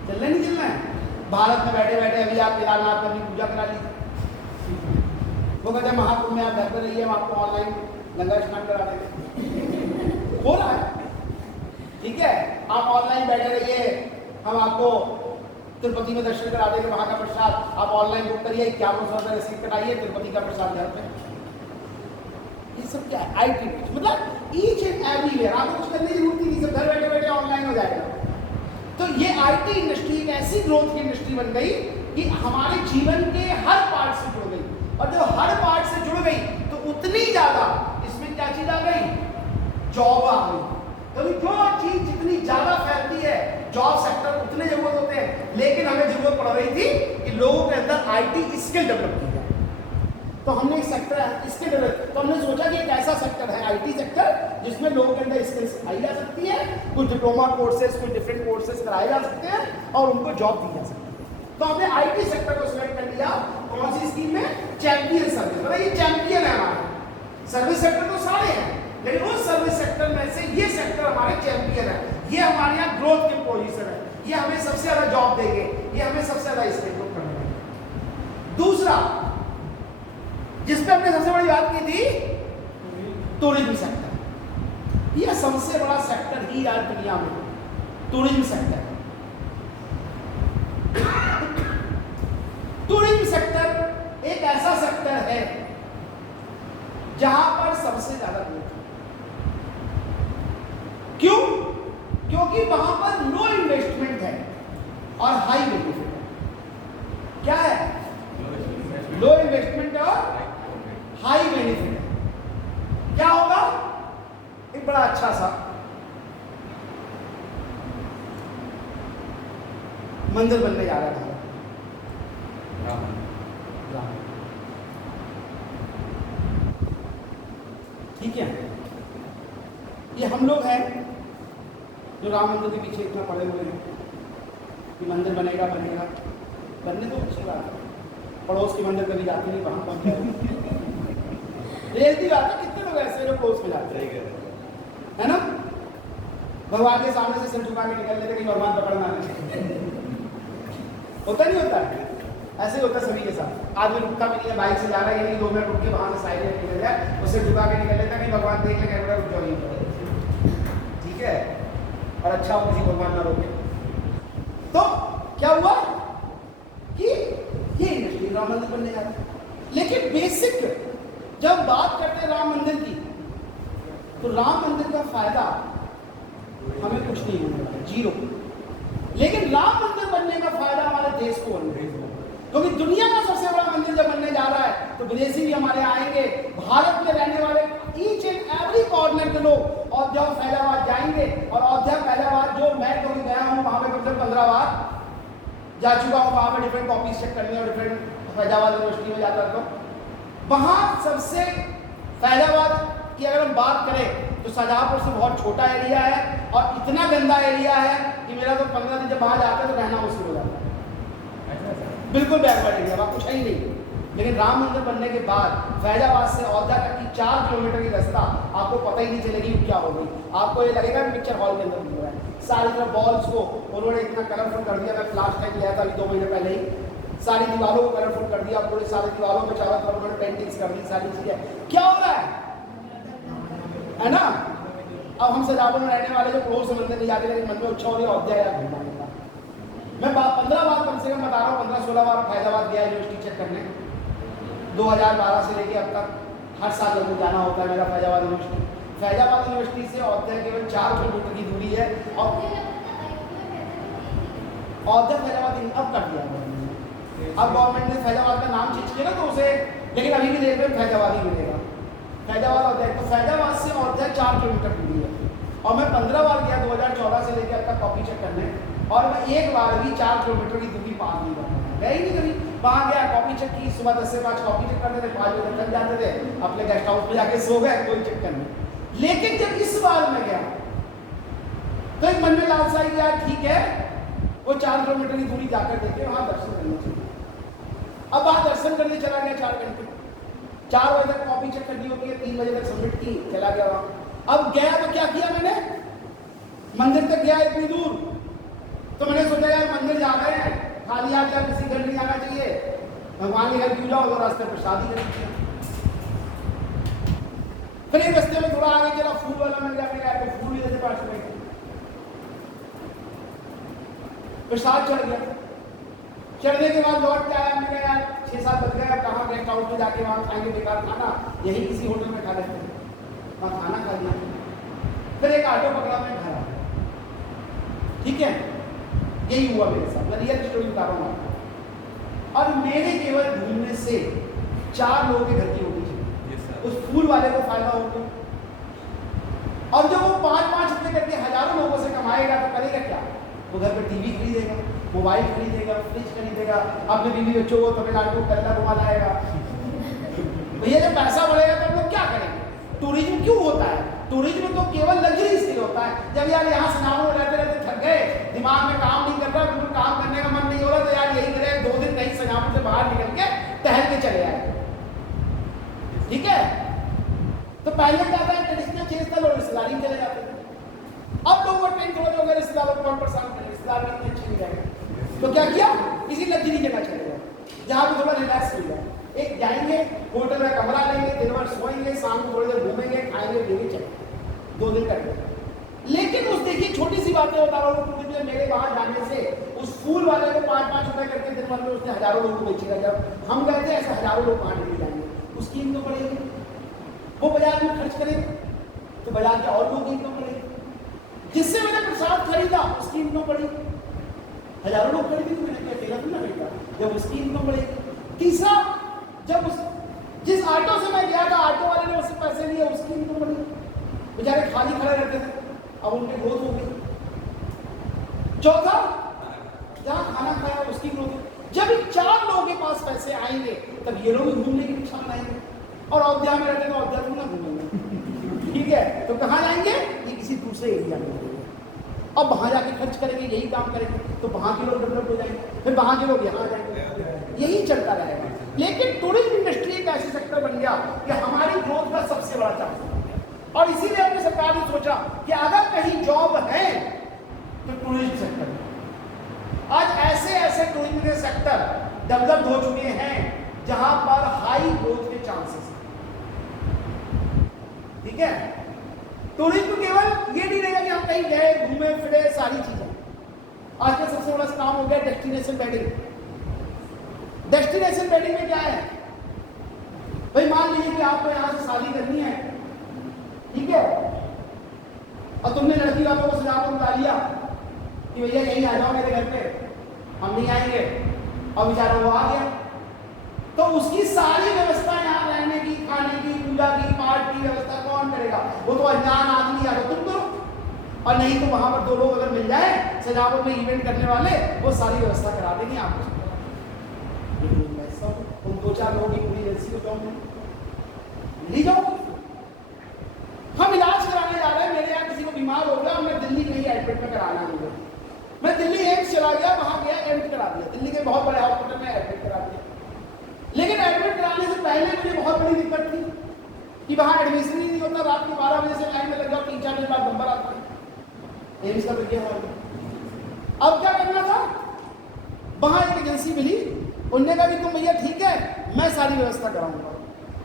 चल रहा नहीं चल रहा है? भारत में बैठे बैठे अभी आप केदारनाथ में अपनी पूजा करा लीजिए, वो कहते हैं महाकुंभ में आप घर पर रहिए, हम आपको ऑनलाइन गंगा स्नान करा देंगे, हो रहा है, ठीक है। आप ऑनलाइन बैठे रहिए, हम आपको तिरुपति में दर्शन करा देंगे, वहाँ का प्रसाद आप ऑनलाइन बुक करिए, 5100 रुपये रसीद कटाइए, तिरुपति का प्रसाद घर पे। ये सब क्या है? IT, मतलब ईच एंड एवरीवेयर, आपको कुछ करने की जरूरत ही नहीं, सब घर बैठे बैठे ऑनलाइन हो जाएगा। तो ये IT इंडस्ट्री एक ऐसी ग्रोथ की इंडस्ट्री बन गई कि हमारे जीवन के हर पार्ट से जुड़ गई, और जब हर पार्ट से जुड़ गई तो उतनी ज्यादा इसमें क्या चीज आ गई? जॉब आ गई। कभी जो चीज जितनी ज्यादा फैलती है, जॉब सेक्टर उतने जरूरत होते हैं, लेकिन हमें जरूरत पड़ रही थी कि लोगों के अंदर IT स्किल डेवलप की जाए। तो हमने एक सेक्टर स्किल डेवलप, तो हमने सोचा कि एक ऐसा सेक्टर है IT सेक्टर जिसमें लोगों के अंदर स्किल सिखाई जा सकती है, कुछ डिप्लोमा कोर्सेज, कुछ डिफरेंट कोर्सेज कराए जा सकते हैं और उनको जॉब दी जा सकती है। तो हमने IT सेक्टर को सिलेक्ट कर लिया। कौन सी स्कीम में? Champion service. मतलब ये चैंपियन है हमारा। सर्विस सेक्टर तो सारे हैं, लेकिन उस सर्विस सेक्टर में से ये सेक्टर हमारे चैंपियन है। ये हमारे यहाँ ग्रोथ की पोजीशन है, ये हमें सबसे ज्यादा जॉब देंगे, ये हमें सबसे ज्यादा स्किल ग्रो करने। दूसरा जिस पे हमने सबसे बड़ी बात की थी, टूरिज्म सेक्टर। यह सबसे बड़ा सेक्टर ही आज दुनिया में टूरिज्म सेक्टर। टूरिज्म सेक्टर एक ऐसा सेक्टर है जहां पर सबसे ज्यादा ग्रोथ है। क्यों? क्योंकि वहां पर लो इन्वेस्टमेंट है और हाई बेनिफिट है। क्या है? लो इन्वेस्टमेंट और हाई बेनिफिट है। क्या होगा? एक बड़ा अच्छा सा मंदिर बनने जा रहा था, ठीक है। ये हम लोग हैं जो राम मंदिर के पीछे इतना पड़े हुए हैं कि मंदिर बनेगा बनेगा, बनने तो अच्छी बात है, पड़ोस के मंदिर कभी जाते नहीं, वहां पहुंच जाए। रेलती बात है, कितने लोग ऐसे जो पड़ोस में जाते है ना, भगवान के सामने से सिर झुका के निकल लेते कहीं भगवान पकड़ना नहीं। होता नहीं होता है? ऐसे ही होता है सभी के साथ। आदमी रुकता भी नहीं है, बाइक से जा रहा है, ये 2 मिनट रुक के वहां से साइड में निकल जाए, उससे झुका के निकल लेता कि भगवान देख ले, कैमरा रुक जाओ, ठीक है, और अच्छा हो किसी भगवान ना रोके। तो क्या हुआ कि ये इंडस्ट्री राम मंदिर बनने जा रहा है, लेकिन बेसिक जब बात करते हैं राम मंदिर की, तो राम मंदिर का फायदा हमें कुछ नहीं होने वाला, जीरो। लेकिन राम मंदिर बनने का फायदा हमारे देश को होने वाला, क्योंकि दुनिया का सबसे बड़ा मंदिर जब बनने जा रहा है तो विदेशी भी हमारे आएंगे, भारत में रहने वाले ईच एंड एवरी कॉर्नर के लोग अयोध्या और फैजाबाद जाएंगे। और अयोध्या फैजाबाद जो मैं कभी गया हूँ वहां पे कम से कम 15 बार जा चुका हूँ, वहां पे डिफरेंट कॉपीज चेक करने और डिफरेंट फैजाबाद यूनिवर्सिटी में जाता था। वहां सबसे फैजाबाद की अगर हम बात करें तो शाहजहांपुर से बहुत छोटा एरिया है और इतना गंदा एरिया है कि मेरा तो 15 दिन जब वहां जाता है तो रहना मुश्किल हो जाता है, बिल्कुल बैकवर्ड एरिया, वहां कुछ है ही नहीं। लेकिन राम मंदिर बनने के बाद फैजाबाद से अयोध्या तक की 4 किलोमीटर की रास्ता आपको पता ही नहीं चलेगी क्या हो गई। आपको ये लगेगा कि पिक्चर हॉल के अंदर घूम रहा है। सारी तरफ बॉल्स को उन्होंने इतना कलरफुल कर दिया, मैं लास्ट टाइम गया था अभी 2 महीने पहले ही, सारी दीवारों को कलरफुल कर दिया, पूरी सारी दीवारों में चारों तरफ उन्होंने पेंटिंग्स कर दी, सारी चीजें। क्या हो रहा है ना? अब हम सजापुर में रहने वाले जो पड़ोस से मंदिर नहीं जाते, लेकिन मन में इच्छा हो रही है अयोध्या या घूमने का। मैं 15 बार कम से कम बता रहा हूँ, 15-16 बार फैजाबाद गया यूनिवर्सिटी चेक करने, 2012 से लेके अब तक हर साल जब जाना होता है मेरा फैजाबाद यूनिवर्सिटी। फैजाबाद यूनिवर्सिटी से अयोध्या केवल 4 किलोमीटर की दूरी है। और अयोध्या फैजाबाद अब कर दिया अब गवर्नमेंट ने फैजाबाद का नाम चेंज किया ना, तो उसे, लेकिन अभी भी देख रहे फैजाबाद ही मिलेगा, फैजाबाद अयोध्या। तो फैजाबाद से अयोध्या 4 किलोमीटर दूरी है। और मैं 15 बार गया 2014 से लेकर अब तक कॉपी चेक करने, और मैं एक बार भी 4 किलोमीटर की दूरी पार नहीं कर पाया, गया ही नहीं कभी। वहाँ गया, कॉपी चेक की, सुबह 10 से 5 कॉपी चेक करते थे, 5 बजे तक जाते थे, अपने गेस्ट हाउस में जाके सो गए, कोई चेक करने। लेकिन जब इस बार मैं गया तो एक मन में लालसा ही गया, ठीक है वो 4 किलोमीटर की दूरी जाकर देखे, वहाँ दर्शन करने चाहिए। अब वहाँ दर्शन करने चला गया 4 घंटे, 4 बजे तक कॉपी चेक करनी होती है, 3 बजे तक सबमिट की, चला गया वहाँ। अब गया तो क्या किया मैंने, मंदिर तक गया इतनी दूर, तो मैंने सोचा यार मंदिर जा रहे हैं, खाली हाथ यार किसी घर नहीं जाना चाहिए, भगवान के घर क्यों जाओ, तो रास्ते पर शादी करनी। फिर एक रास्ते में थोड़ा आगे चला, फूल वाला मिल गया, मैंने तो फूल ही देते 5 रुपए, प्रसाद चढ़ गया, चढ़ने के बाद लौट के आया, हमने कहा यार 6-7 बज गए, अब कहाँ गेस्ट हाउस में जाके वहाँ खाएंगे बेकार खाना, यही किसी होटल में खा लेते हैं। वहाँ खाना खा लिया, फिर एक ऑटो पकड़ा, मैं घर आ गया। ठीक है, यही हुआ मेरे साथ, मैं रियल स्टोरी बता रहा हूँ आपको। और मेरे केवल घूमने से 4 लोगों के घर की रोटी चाहिए, उस फूल वाले को फायदा हो गया। और जब वो 5-5 रुपये करके हजारों लोगों से कमाएगा तो करेगा क्या? वो घर पर टीवी खरीदेगा, मोबाइल खरीदेगा, फ्रिज खरीदेगा, अपने बीवी बच्चों को तमिलनाडु को केरला घुमा लाएगा। भैया जब पैसा बढ़ेगा तो हम लोग क्या करेंगे? टूरिज्म क्यों होता है? टूरिज्म तो केवल लग्जरी इसलिए होता है जब यार यहाँ सनामों में रहते रहते थक गए, दिमाग में काम नहीं कर रहा, बिल्कुल काम करने का मन नहीं हो रहा, तो यार यही करें 2 दिन कहीं सनामों से बाहर निकल के टहल के चले आए। ठीक है, तो पहले क्या था, ट्रेडिशनल चेंज था, लोग रिश्तेदारी में चले जाते थे। अब लोगों को टेंट हो गए, रिश्तेदारों को कौन परेशान करें, रिश्तेदार भी इतने अच्छे नहीं जाएंगे, तो क्या किया, किसी लग्जरी जगह चले गए जहाँ पे थोड़ा रिलैक्स मिल जाए। एक जाएंगे, होटल में कमरा लेंगे, दिन भर सोएंगे, शाम को थोड़ी देर घूमेंगे, खाएंगे, पीएंगे, चलेंगे, 2 दिन करके। लेकिन उस देखिए छोटी सी बातें बता रहा हूँ, मेरे वहां जाने से उस फूल वाले को 5-5 रुपए करके दिन भर में उसने हजारों लोगों को बेचेगा। जब हम गए थे ऐसे हजारों लोग वहां नहीं जाएंगे, उसकी इनकम बढ़ेगी, वो बाजार में खर्च करेंगे तो बाजार के और लोगों की इनकम बढ़ेगी, जिससे मैंने प्रसाद खरीदा उसकी इनकम बढ़ेगी, हजारों लोग खरीदे तो मैंने अकेला तो ना खरीदा, जब उसकी इनकम बढ़ेगी। तीसरा, जब जिस ऑटो से मैं गया था ऑटो वाले ने उससे पैसे लिए, उसकी इनकम बढ़ी, बेचारे खाली खड़े रहते थे, अब उनकी ग्रोथ हो गई। चौथा, जहाँ खाना खाया उसकी ग्रोथ हो। जब इन 4 लोगों के पास पैसे आएंगे तब ये लोग घूमने की इच्छा बनाएंगे, और अयोध्या में रहते तो अयोध्या में ना घूमेंगे। ठीक है, तो कहाँ जाएंगे, ये किसी दूसरे एरिया में जाएंगे, अब वहाँ जाके खर्च करेंगे, यही काम करेंगे, तो वहाँ के लोग डेवलप हो जाएंगे, फिर वहाँ के लोग यहाँ जाएंगे, यही चलता रहेगा। लेकिन टूरिज्म इंडस्ट्री एक ऐसी सेक्टर बन गया कि हमारी ग्रोथ का सबसे बड़ा चांस बन गया, और इसीलिए अपनी सरकार ने सोचा कि अगर कहीं जॉब है तो टूरिज्म सेक्टर में। आज ऐसे ऐसे टूरिज्म के सेक्टर डेवलप हो चुके हैं जहां पर हाई ग्रोथ के चांसेस हैं। ठीक है, टूरिज्म केवल ये नहीं रहेगा कि हम कहीं गए, घूमे फिरे, सारी चीजें। आज का सबसे बड़ा काम हो गया डेस्टिनेशन वेडिंग। डेस्टिनेशन वेडिंग में क्या है भाई, मान लीजिए कि आपको यहाँ से शादी करनी है, ठीक है, और तुमने लड़की वालों को सजा को बुला लिया कि भैया यहीं आ जाओ मेरे घर पे, हम नहीं आएंगे, और बेचारा वो आ गया, तो उसकी सारी व्यवस्था यहाँ रहने की, खाने की, पूजा की, पाठ की व्यवस्था कौन करेगा? वो तो अनजान आदमी आ रहा, तुम करो, और नहीं तो वहां पर 2 लोग अगर मिल जाए सजावट में इवेंट करने वाले, वो सारी व्यवस्था करा देंगे आपको। उन 2-4 लोगों की पूरी एजेंसी को जॉब मिली जाओ। हम इलाज कराने जा रहे हैं, मेरे यहाँ किसी को बीमार हो गया, मैं दिल्ली कहीं एडमिट में कराना है, मैं दिल्ली एम्स चला गया, वहां गया एडमिट करा दिया, दिल्ली के बहुत बड़े हॉस्पिटल में एडमिट करा दिया। लेकिन एडमिट कराने से पहले मुझे बहुत बड़ी दिक्कत थी कि वहां एडमिशन ही नहीं होता, रात को 12 बजे से लाइन में लग जाओ, 3-4 दिन बाद नंबर आता है एम्स का, तो क्या हुआ। अब क्या करना था, वहां एक एजेंसी मिली, उनने कहा कि तुम भैया ठीक है, मैं सारी व्यवस्था कराऊंगा,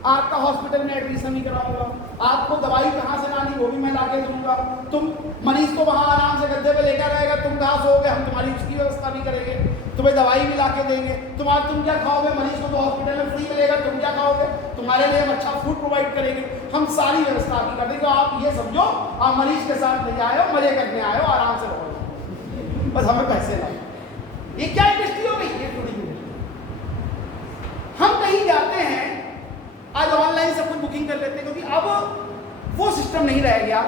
आपका हॉस्पिटल में एडमिशन भी कराऊंगा, आपको दवाई कहाँ से लानी वो भी मैं ला के दूंगा, तुम मरीज को वहाँ आराम से गद्दे पे लेकर रहेगा, तुम कहाँ सोओगे, हम तुम्हारी उसकी व्यवस्था भी करेंगे, तुम्हें दवाई भी ला के देंगे, तुम क्या खाओगे, मरीज को तो हॉस्पिटल में फ्री मिलेगा, तुम क्या खाओगे, तुम्हारे लिए हम अच्छा फूड प्रोवाइड करेंगे, हम सारी व्यवस्था आपकी कर देंगे। आप ये समझो आप मरीज के साथ नहीं आए हो, मजे करने आए हो, आराम से रहो, बस हमें पैसे लाओ। ये क्या इंडस्ट्री हो गई, ये टूरिज्म। हम कहीं जाते हैं आज ऑनलाइन सब कुछ बुकिंग कर लेते हैं, क्योंकि अब वो सिस्टम नहीं रह गया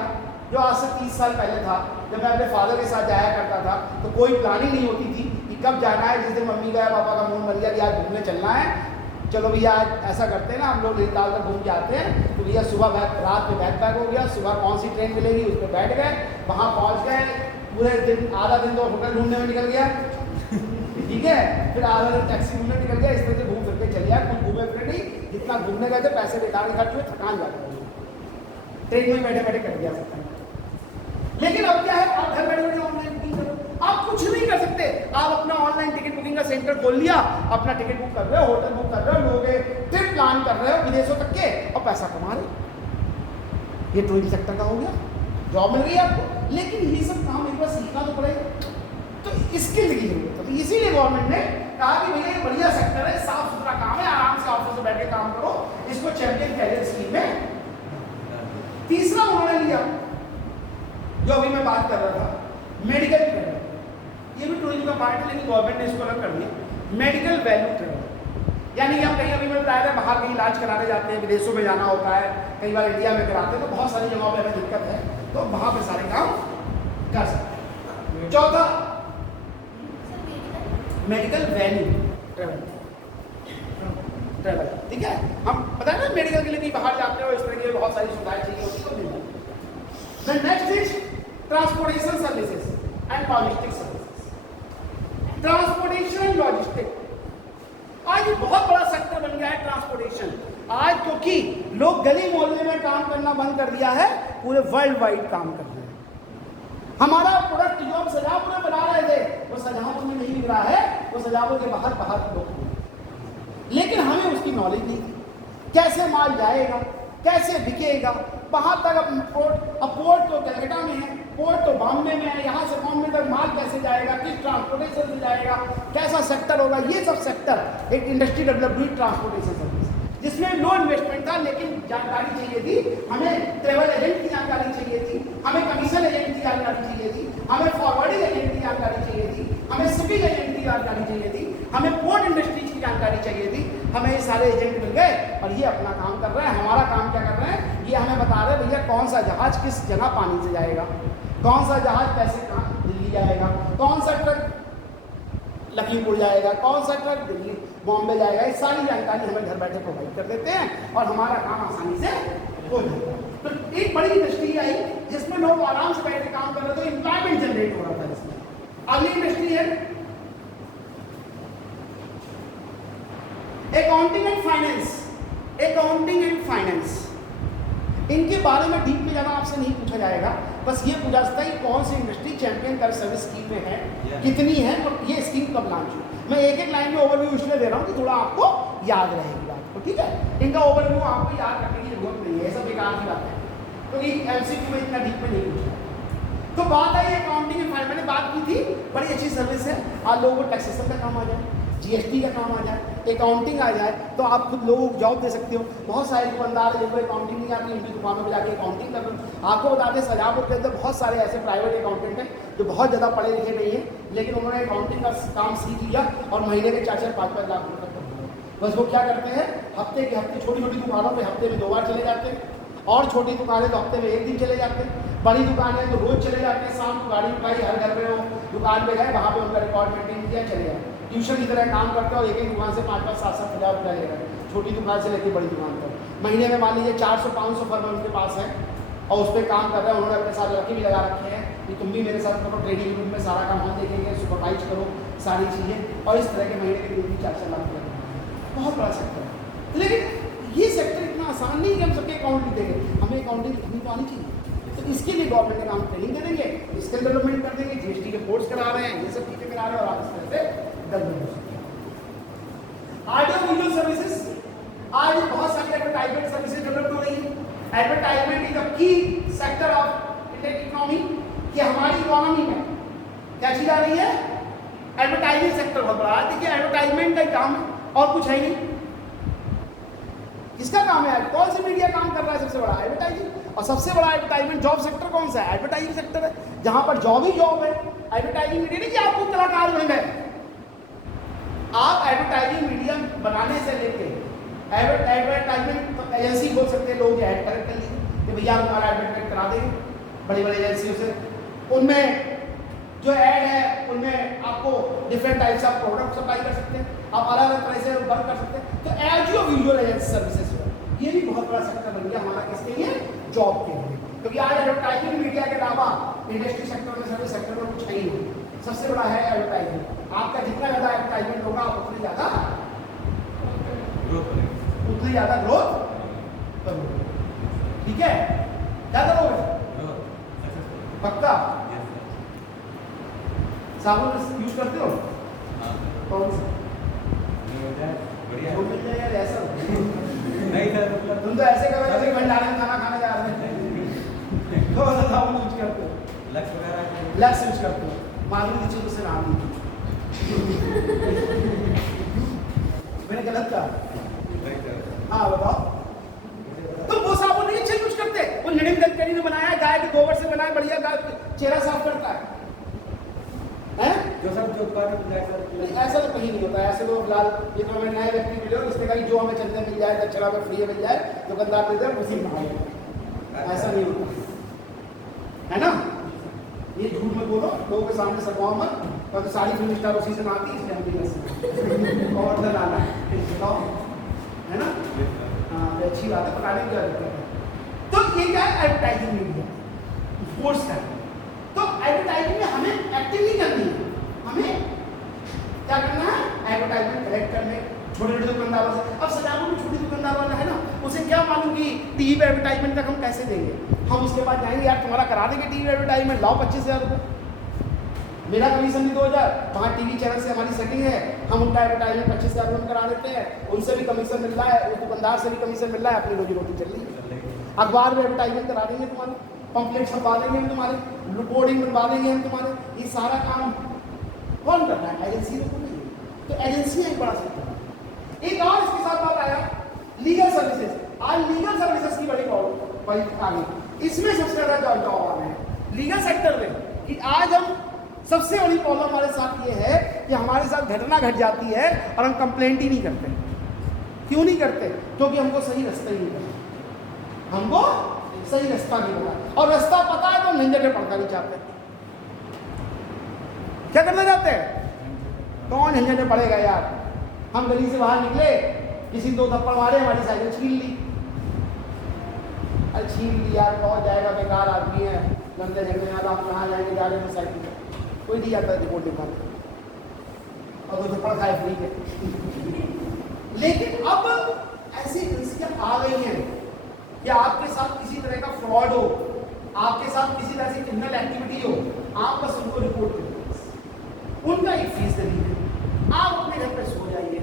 जो आज से 30 साल पहले था। जब मैं अपने फादर के साथ जाया करता था तो कोई प्लानिंग नहीं होती थी कि कब जाना है। जिस दिन मम्मी का पापा का मूड मर गया कि आज घूमने चलना है, चलो भैया आज ऐसा करते हैं ना, हम लोग नैनीताल तक घूम के आते हैं, तो भैया सुबह रात में बैग पैक हो गया, सुबह कौन सी ट्रेन मिलेगी उस पर बैठ गए, वहाँ पहुँच गए, पूरे दिन आधा दिन तो होटल ढूंढने में निकल गया, ठीक है, फिर आधा दिन टैक्सी घूमने निकल गया, इस तरह से घूम फिर के चले आए, कुछ घूमे फिरे नहीं, जितना घूमने गए थे पैसे बेकार खर्च हुए, थकान जाता है, ट्रेन में बैठे बैठे कट गया सकता है। लेकिन अब क्या है, आप घर बैठे बैठे ऑनलाइन बुकिंग करो, आप कुछ नहीं कर सकते, आप अपना ऑनलाइन टिकट बुकिंग का सेंटर खोल लिया, अपना टिकट बुक कर रहे हो, होटल बुक कर रहे हो, लोगे ट्रिप प्लान कर रहे हो विदेशों तक के, और पैसा कमा रहे हो। ये टूरिज्म सेक्टर का हो गया, जॉब मिल गई आपको। लेकिन ये सब काम एक बार सीखना तो पड़ेगा, तो स्किल की जरूरत है। तो इसीलिए गवर्नमेंट ने कहा कि भैया ये बढ़िया सेक्टर है, साफ सुथरा काम है, आराम से ऑफिस में बैठ के काम करो, इसको चैंपियन कैरियर स्कीम में। तीसरा उन्होंने लिया जो अभी मैं बात कर रहा था, मेडिकल ट्रेवल। ये भी टूरिज्म का पार्ट है लेकिन गवर्नमेंट ने इसको अलग कर दिया, मेडिकल वैल्यू ट्रेवल। यानी कि हम कहीं अभी मैं बताया था बाहर कहीं इलाज कराने जाते हैं, विदेशों में जाना होता है, कई बार इंडिया में कराते हैं, तो बहुत सारी जगहों पर हमें दिक्कत है, तो वहाँ पे सारे काम कर सकते हैं। चौथा मेडिकल वैल्यू ट्रेवल, ठीक है। हम पता है ना मेडिकल के लिए कहीं बाहर जाते हो, इस तरह की बहुत सारी सुविधाएं चाहिए होती है, तो मिल जाती है। Next is transportation services and logistic services. Transportation logistic आज बहुत बड़ा सेक्टर बन गया है ट्रांसपोर्टेशन आज, क्योंकि लोग गली मोहल्ले में काम करना बंद कर दिया है, पूरे वर्ल्ड वाइड काम कर रहे हैं। हमारा प्रोडक्ट जो हम सजापुर में बना रहे थे वो सजापुर में नहीं बिक रहा है, वो सजापुर के बाहर बाहर लोग, लेकिन हमें उसकी नॉलेज नहीं थी, कैसे माल जाएगा, कैसे बिकेगा, वहाँ तक अब पोर्ट तो कलकत्ता में है, पोर्ट तो बॉम्बे में है, यहाँ से बॉम्बे तक माल कैसे जाएगा, किस ट्रांसपोर्टेशन से जाएगा, कैसा सेक्टर होगा, ये सब सेक्टर एक इंडस्ट्री डेवलप हुई ट्रांसपोर्टेशन सर्विस, जिसमें लो इन्वेस्टमेंट था लेकिन जानकारी चाहिए थी। हमें ट्रेवल एजेंट की जानकारी चाहिए थी, हमें कमीशन एजेंट की जानकारी चाहिए थी, हमें फॉरवर्डिंग एजेंट की जानकारी चाहिए थी, हमें शिपिंग एजेंट की जानकारी चाहिए थी, हमें पोर्ट इंडस्ट्रीज की जानकारी चाहिए थी। हमें ये सारे एजेंट मिल गए और ये अपना काम कर रहे हैं। हमारा काम क्या कर रहे हैं, ये हमें बता रहे हैं भैया कौन सा जहाज किस जगह पानी से जाएगा, कौन सा जहाज कैसे कहाँ दिल्ली जाएगा, कौन सा ट्रक लखीमपुर जाएगा, कौन सा ट्रक दिल्ली बॉम्बे जाएगा, ये सारी जानकारी हमें घर बैठे प्रोवाइड कर देते हैं और हमारा काम आसानी से हो जाता है। तो एक बड़ी इंडस्ट्री आई जिसमें लोग आराम से बैठ के काम कर रहे थे, एम्प्लॉयमेंट जनरेट हो रहा था इसमें। अगली इंडस्ट्री है accounting and finance. Accounting and finance, इनके बारे में डीप में ज़्यादा आपसे नहीं पूछा जाएगा, बस ये पूछा जाता है कौन सी इंडस्ट्री चैंपियन कर सर्विस स्कीम में है, कितनी है और ये स्कीम कब लॉन्च हुई। मैं एक एक लाइन में ओवरव्यू इसलिए दे रहा हूँ कि थोड़ा आपको याद रहेगी बात को, ठीक है। इनका ओवरव्यू आपको याद रखने की जरूरत नहीं है, सब बेकार की बात है, क्योंकि एमसीक्यू में इतना डीप में नहीं पूछा। तो बात आई अकाउंटिंग एंड फाइनेंस, मैंने बात की थी, बड़ी अच्छी सर्विस है। आज लोगों को टैक्सेशन का काम आ जाए, जीएसटी का काम आ जाए, अकाउंटिंग आ जाए, तो आप खुद लोगों को जॉब दे सकते हो। बहुत सारे दुकानदार हैं जिनको अकाउंटिंग नहीं आती, उनकी दुकानों में जाके अकाउंटिंग कर लो। आपको बता दें सजापुर के अंदर बहुत सारे ऐसे प्राइवेट अकाउंटेंट हैं जो बहुत ज़्यादा पढ़े लिखे नहीं हैं, लेकिन उन्होंने अकाउंटिंग का काम सीख लिया और महीने के 4-4, 5-5 लाख रुपये तक कमा लिया। बस वो क्या करते हैं, हफ्ते के हफ्ते छोटी छोटी दुकानों में हफ्ते में 2 बार चले जाते हैं, और छोटी दुकानें तो हफ्ते में 1 दिन चले जाते हैं, बड़ी दुकानें तो रोज चले जाते हैं। शाम को गाड़ी उठाई, हर घर में वो दुकान पे गए, वहाँ पे उनका रिकॉर्ड मेंटेन किया, चले गए। ट्यूशन की तरह काम करते हैं और एक एक दुकान से 5-5, 7-7 हज़ार रुपया ले रहे हैं, छोटी दुकान से लेकर बड़ी दुकान तक। महीने में मान लीजिए 400-500 फर्म उनके पास है और उस पर काम कर रहे हैं। उन्होंने अपने साथ लड़के भी लगा रखे हैं कि तुम भी मेरे साथ करो, ट्रेनिंग रूम में सारा काम हम देखेंगे, सुपरवाइज करो सारी चीज़ें, और इस तरह के महीने के 3-4 लाख रुपये। बहुत बड़ा सेक्टर है, लेकिन ये सेक्टर इतना आसान नहीं कि हम सबके अकाउंट लिख देंगे, हमें अकाउंटिंग लिखनी तो आनी चाहिए। तो इसके लिए गवर्नमेंट ने काम ट्रेनिंग दे देंगे, स्किल डेवलपमेंट कर देंगे, जीएसटी के कोर्स करा रहे हैं, ये सब चीज़ें करा रहे हैं, और आप इस तरह से डेवलप हो सकते हैं। ऑडियो विजुअल सर्विसेज, आज बहुत सारी एडवर्टाइजमेंट सर्विसेज डेवलप हो रही है। Advertisement is the key sector of Indian economy, कि हमारी इकोनॉमी में क्या चीज आ रही है, एडवर्टाइजिंग सेक्टर बहुत बड़ा है। देखिए एडवर्टाइजमेंट का काम और कुछ है नहीं, किसका काम है, कौन सी मीडिया काम कर रहा है, सबसे बड़ा एडवर्टाइजिंग। और सबसे बड़ा एडवर्टाइजमेंट जॉब सेक्टर कौन सा है, एडवर्टाइजिंग सेक्टर है, जहां पर जॉब ही जॉब है। एडवर्टाइजिंग मीडिया नहीं कि आपको कलाकार बन गए, आप एडवर्टाइजिंग मीडियम बनाने से लेके एडवर्टाइजमेंट एजेंसी बोल सकते हैं, लोग ऐड कलेक्ट कर लीजिए कि भैया हमारा एडवर्टाइजमेंट करा देंगे बड़ी बड़ी एजेंसियों से। उनमें जो ऐड है उनमें आपको different types of product supply कर सकते हैं, आप अलग अलग तरह से वर्क कर सकते हैं। तो ऑडियो विजुअल एजेंसी सर्विसेज ये भी बहुत बड़ा सेक्टर बन गया हमारा, किसके लिए, जॉब के लिए। क्योंकि आज एडवर्टाइजिंग मीडिया के अलावा इंडस्ट्री सेक्टर में, सर्विस सेक्टर में कुछ है ही नहीं, सबसे बड़ा है एडवर्टाइजमेंट। आपका जितना ज़्यादा एडवर्टाइजमेंट होगा उतनी ज़्यादा ग्रोथ करोगे, ठीक है, क्या करोगे, पक्का। साबुन यूज करते हो, कौन सा, जो मिल जाए यार, ऐसा नहीं था, तुम तो ऐसे करो जैसे भंडारे में खाना खाने जा रहे हैं। कौन सा साबुन यूज करते हो, लक्स यूज करते हो, माधुरी दीक्षित से नाम लीजिए, मैंने गलत कहा? हाँ बताओ। तो वो साबुन नहीं अच्छा यूज करते, वो नितिन गडकरी ने बनाया है, गाय के गोबर से बनाया, बढ़िया गाय चेहरा साफ करता है हैं? जो सब जो उत्पादन नहीं, ऐसा तो कहीं नहीं होता है। ऐसे तो फिलहाल ये तो हमें नए व्यक्ति मिले और इसने कहा कि जो हमें चंदे मिल जाए, दक्षिणा में फ्री मिल जाए, दुकानदार दे दे, उसी में खाएंगे। ऐसा नहीं होता है ना? ये झूठ में बोलो, लोगों के सामने सरवाओ मत, तो सारी फिल्म स्टार उसी से ना आती, इसलिए हम भी और डर आना है, बताओ है ना? हाँ, ये अच्छी बात है, पकाने की क्या दिक्कत है? तो ये क्या है? एडवर्टाइजिंग मीडिया फोर्स है। तो एडवर्टाइजिंग में हमें एक्टिंग नहीं करनी है, हमें क्या करना है? एडवर्टाइजमेंट कलेक्ट करने छोटे छोटे दुकानदारों से। अब सजावट में छोटी दुकानदार वाला है ना, उसे क्या मालूम कि टीवी पे एडवर्टाइजमेंट तक हम कैसे देंगे? हम उसके बाद जाएंगे, यार तुम्हारा करा देंगे टीवी एडवर्टाइजमेंट, लाओ 25,000 रुपये, मेरा कमीशन भी 2,000, वहाँ टीवी चैनल से हमारी सेटिंग है, हम उनका एडवर्टाइजमेंट 25,000 रुपये करा देते हैं, उनसे भी कमीशन मिल रहा है, उस दुकानदार से भी कमीशन मिल रहा है, अपनी रोजी रोटी चल रही है। अखबार में एडवर्टाइजमेंट करा देंगे तुम्हारे, पंपलेट छपवा देंगे हम तुम्हारे, बोर्डिंग बनवा देंगे हम तुम्हारे, ये सारा काम कौन कर रहा है? एजेंसी तो नहीं है। तो एजेंसियाँ एक बड़ा सेक्टर है। एक और इसके साथ बात आया, लीगल सर्विसेज। आज लीगल सर्विसेज की बड़ी प्रॉब्लम आ गई, इसमें सबसे ज़्यादा जॉब आ रहे हैं लीगल सेक्टर में। कि आज हम सबसे बड़ी प्रॉब्लम हमारे साथ ये है कि हमारे साथ घटना घट जाती है और हम कंप्लेंट ही नहीं करते। क्यों नहीं करते? क्योंकि हमको सही रास्ता ही नहीं पता, हमको सही रास्ता नहीं पता, और रास्ता पता है तो हम झंझट में पड़ना नहीं चाहते। क्या करना चाहते हैं? कौन झंझट में पड़ेगा यार? हम गली से बाहर निकले, किसी दो थप्पड़ मारे, हमारी साइकिल छीन ली। अरे छीन ली यार, बहुत जाएगा, बेकार आदमी है, गंदे झगड़े वाला, हम कहाँ जाएंगे, जा रहे थे साइकिल पर, कोई नहीं जाता रिपोर्ट निकालने, और दो थप्पड़ खाए फ्री के। लेकिन अब ऐसी एजेंसियां आ गई हैं कि आपके साथ किसी तरह का फ्रॉड हो, आपके साथ किसी तरह से क्रिमिनल एक्टिविटी हो, आप बस उनको रिपोर्ट करें, उनका एक फीस दे दीजिए, आप अपने घर पे सो जाइए,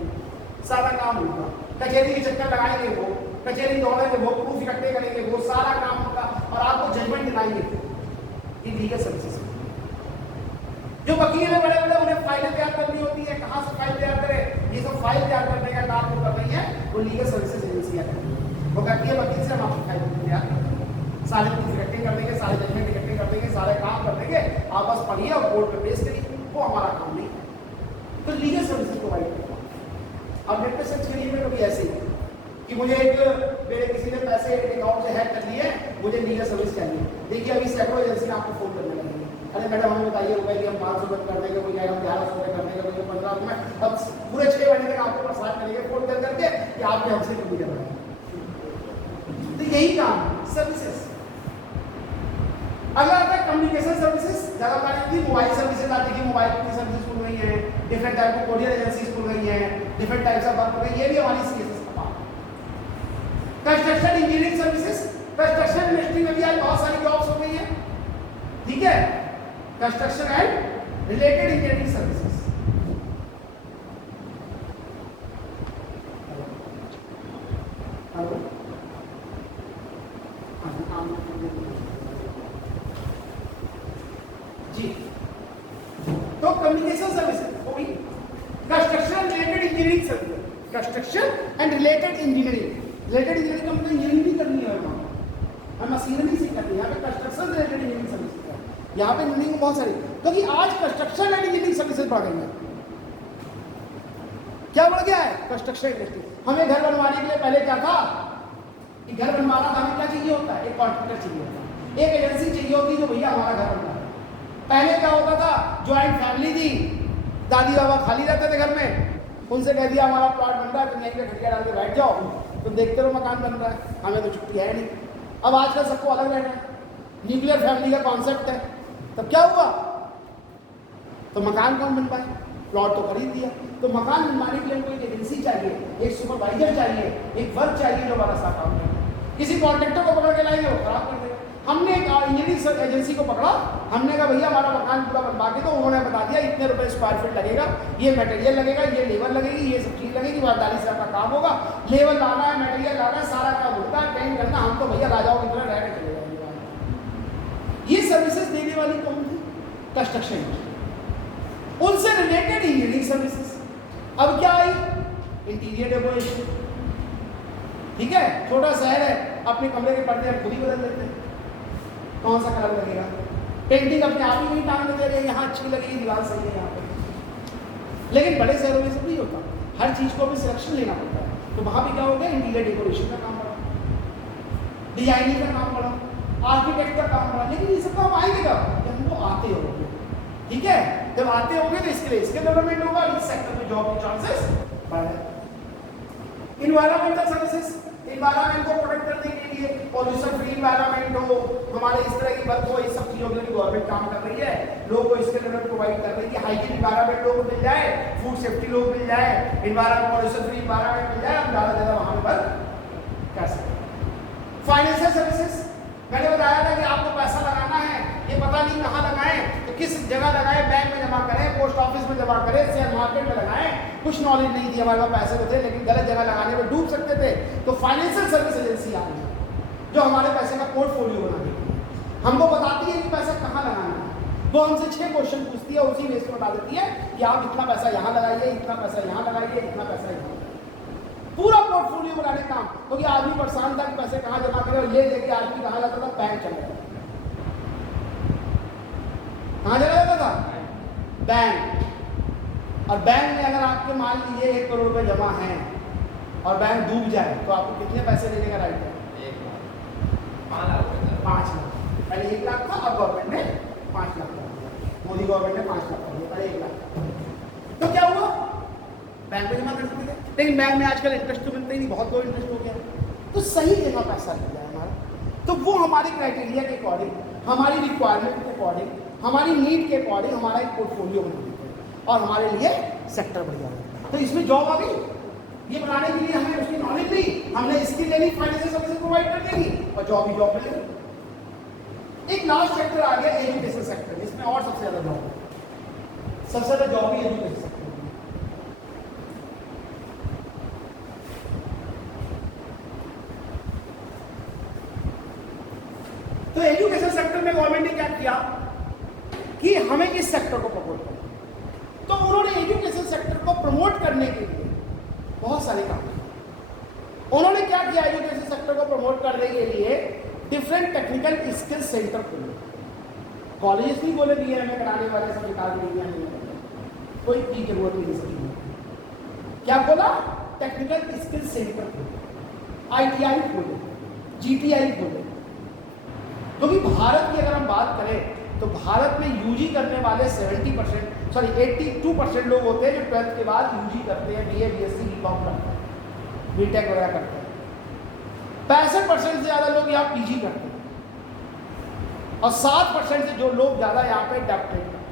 सारा काम होगा। कचहरी के चक्कर लगाएंगे वो, कचहरी दौड़ेंगे वो, प्रूफ इकट्ठे करेंगे वो, सारा काम होगा, और आपको जजमेंट दिलाएंगे। ये लीगल सर्विसेज। जो वकील है बड़े बड़े, उन्हें फाइलें तैयार करनी होती है, कहाँ से फाइल तैयार करें, ये सब फाइल तैयार करने का काम जो कर रही है वो लीगल सर्विसेज एजेंसियाँ करती है। वो कहती है वकील से हम आपकी फाइल तैयार कर देंगे, सारे प्रूफ इकट्ठे कर देंगे, सारे जजमेंट इकट्ठे कर देंगे, सारे काम कर देंगे, आप बस पढ़िए और कोर्ट में पेश करिए, वो हमारा काम नहीं है। तो लीगल सर्विसेज प्रोवाइड करता हूँ। अब नेट पे सर्च करिए, में कभी ऐसे ही कि मुझे मेरे किसी ने पैसे अकाउंट से हैक कर लिए, मुझे लीगल सर्विस चाहिए। देखिए अभी सैकड़ों एजेंसी आपको फोन करने लगेंगे, अरे मैडम हमें बताइए रुपए की, हम 500 रुपये कर देंगे, कोई हम 1100 रुपये कर देंगे, कोई 15 रुपये। अब पूरे 6 महीने तक आपको परेशान करेंगे फोन कर करके कि आपके हमसे क्यों नहीं कर रहे हैं। तो यही काम सर्विसेज। अगला आता है कम्युनिकेशन सर्विसेज। ज़्यादा तारीफ थी, मोबाइल सर्विसेज आती है, मोबाइल की सर्विसेज खुल गई है, डिफरेंट टाइप की कोरियर एजेंसीज खुल गई हैं, डिफरेंट टाइप्स ऑफ वर्क हो गई, ये भी हमारी सीएसएस का पार्ट है। Construction engineering services, construction industry में भी आज बहुत सारी जॉब्स हो गई है, ठीक है। Construction and related engineering services. Hello, जी, तो कम्युनिकेशन सर्विसेज हो गई, construction related engineering services, construction and related engineering. Related engineering का मतलब इंजीनियरिंग भी करनी है हम मशीनरी से करनी है, यहाँ पे कंस्ट्रक्शन रिलेटेड इंजीनियरिंग सर्विसेज है, यहाँ पे इंजीनियरिंग बहुत सारी, क्योंकि आज कंस्ट्रक्शन एंड इंजीनियरिंग सर्विसेज बढ़ गई है। क्या बढ़ गया है? Construction industry. हमें घर बनवाने के लिए पहले क्या था कि घर बनवाना हमें क्या चाहिए होता है? एक कॉन्ट्रैक्टर चाहिए होता है, एक एजेंसी चाहिए होती है जो भैया हमारा घर बनवा। पहले क्या होता था, ज्वाइंट फैमिली थी, दादी बाबा खाली रहते थे घर में, उनसे कह दिया हमारा प्लॉट बन रहा है, तुम यहीं पे खटिया डाल के बैठ जाओ, तो देखते रहो मकान बन रहा है, हमें तो छुट्टी है नहीं। अब आजकल सबको अलग रहना है, न्यूक्लियर फैमिली का कॉन्सेप्ट है। तब क्या हुआ? तो मकान कौन बनवाए? प्लॉट तो खरीद दिया, तो मकान बनवाने के लिए हमको एक एजेंसी चाहिए, एक सुपरवाइजर चाहिए, एक वर्क चाहिए जो हमारा साथ काम करे। किसी कॉन्ट्रैक्टर को पकड़ के लाएंगे वो खराब कर देगा। हमने एक इंजीनियरिंग एजेंसी को पकड़ा, हमने कहा भैया हमारा मकान पूरा बनवा के, तो उन्होंने बता दिया इतने रुपए स्क्वायर फीट लगेगा, ये मटेरियल लगेगा, ये लेबर लगेगी, ये सब चीज़ लगेगी, 42,000 का काम होगा, लेबर लाना है, मटेरियल लाना है, सारा काम होगा, पेंट करना, हम तो भैया राजाओं की तरह रह के चले जाएंगे। ये सर्विसेज देने वाली कौन थी? कंस्ट्रक्शन। उनसे रिलेटेड इंजीनियरिंग सर्विसेज। अब क्या आई, इंटीरियर डेकोरेशन। ठीक है, छोटा शहर है, अपने कमरे के पर्दे हम खुद ही बदल लेते हैं, कौन सा कलर लगेगा। पेंटिंग अपने आप ही नहीं टांग देते रहे, यहाँ अच्छी लगेगी, दीवार सही है यहाँ पे। लेकिन बड़े शहरों में सब नहीं होता, हर चीज़ को भी सिलेक्शन लेना पड़ता है। तो वहाँ भी क्या हो गया, इंटीरियर डेकोरेशन का काम बढ़ा, डिजाइनिंग का काम बढ़ा, आर्किटेक्ट का काम बढ़ा। लेकिन ये सब काम आएंगे कब, जब हमको आते होंगे। ठीक है, जब आते होंगे तो इसके लिए इसके डेवलपमेंट होगा, इस सेक्टर में जॉब के चांसेस बढ़े। इन्वायरमेंटल सर्विसेज, इन्वायरमेंट को प्रोटेक्ट करने के लिए पॉल्यूशन फ्री इन्वायरमेंट हो, हमारे इस तरह की बात हो, इस सब चीजों के लिए गवर्नमेंट काम कर रही है, लोगों को इसके लिए प्रोवाइड कर रही है। हाइजीन इन्वायरमेंट लोगों को मिल जाए, फूड सेफ्टी लोग मिल जाए, इन्वायरमेंट पॉल्यूशन फ्री इन्वायरमेंट मिल जाए, हम ज़्यादा से ज़्यादा वहाँ पर कर सकते हैं। फाइनेंशियल सर्विसेज, मैंने बताया था कि आपको पैसा लगाना है, ये पता नहीं कहाँ लगाएं, तो किस जगह लगाएं, बैंक में जमा करें, पोस्ट ऑफिस में जमा करें, शेयर मार्केट में लगाएं। कुछ नॉलेज नहीं थी हमारे पास, पैसे तो थे लेकिन गलत जगह लगाने में डूब सकते थे। तो फाइनेंशियल सर्विस एजेंसी आ गई जो हमारे पैसे का पोर्टफोलियो बना देती है, हमको बताती है कि पैसा कहाँ लगाना है। वो हमसे 6 क्वेश्चन पूछती है, उसी बेस पर बता देती है कि आप इतना पैसा यहाँ लगाइए, इतना पैसा यहाँ लगाइए, इतना पैसा यहाँ, पूरा पोर्टफोलियो बनाने का काम। क्योंकि आदमी परेशान था कि पैसे कहाँ जमा करें, और ये देखिए आदमी कहाँ जाता था, बैंक चला जाता था। कहाँ चला जाता था, बैंक। और बैंक में अगर आपके मान लीजिए 1 करोड़ रुपए जमा है और बैंक डूब जाए तो आपको कितने पैसे लेने का राइट है, 5 लाख। पहले 1 लाख था, अब गवर्नमेंट ने 5 लाख कर दिया, मोदी गवर्नमेंट ने 5 लाख कर दिया, पहले 1 लाख। तो क्या हुआ, बैंक में जमा कर सकते थे, लेकिन बैंक में आजकल इंटरेस्ट तो मिलता ही नहीं, बहुत लो इंटरेस्ट हो गया। तो सही जगह पैसा लग जाए हमारा, तो वो हमारे क्राइटेरिया के अकॉर्डिंग, हमारी रिक्वायरमेंट के अकॉर्डिंग, हमारी नीड के अकॉर्डिंग हमारा एक पोर्टफोलियो बना देते हैं और हमारे लिए सेक्टर बढ़ जाएगा। तो इसमें जॉब आ गई, ये बनाने के लिए हमें उसकी नॉलेज ली, हमने स्किल लेनी, फाइनेंशियल सर्विसेज प्रोवाइड कर देंगी और जॉब ही जॉब मिलेगी। एक लास्ट सेक्टर आ गया एजुकेशन सेक्टर, इसमें और सबसे ज्यादा जॉब है, सबसे ज्यादा जॉब ही एजुकेशन सेक्टर। तो एजुकेशन सेक्टर में गवर्नमेंट ने क्या किया कि हमें इस सेक्टर को प्रमोट करना। तो उन्होंने एजुकेशन सेक्टर को प्रमोट करने के लिए बहुत सारे काम किए। उन्होंने क्या किया, एजुकेशन सेक्टर को प्रमोट करने के लिए डिफरेंट टेक्निकल स्किल सेंटर खोले। कॉलेज नहीं बोले BA में कराने वाले सब निकाल दिया, कोई की जरूरत नहीं सकती। क्या बोला, टेक्निकल स्किल सेंटर खोले, ITI खोले, GTI खोले। क्योंकि भारत की अगर हम बात करें तो भारत में यूजी करने वाले 82% लोग होते हैं जो 12th के बाद यूजी करते हैं, BA BSc BCom करते हैं, BTech वगैरह करते हैं। 65% से ज़्यादा लोग यहाँ PG करते हैं और 7% से जो लोग ज़्यादा यहाँ पे डॉक्टरेट करते हैं।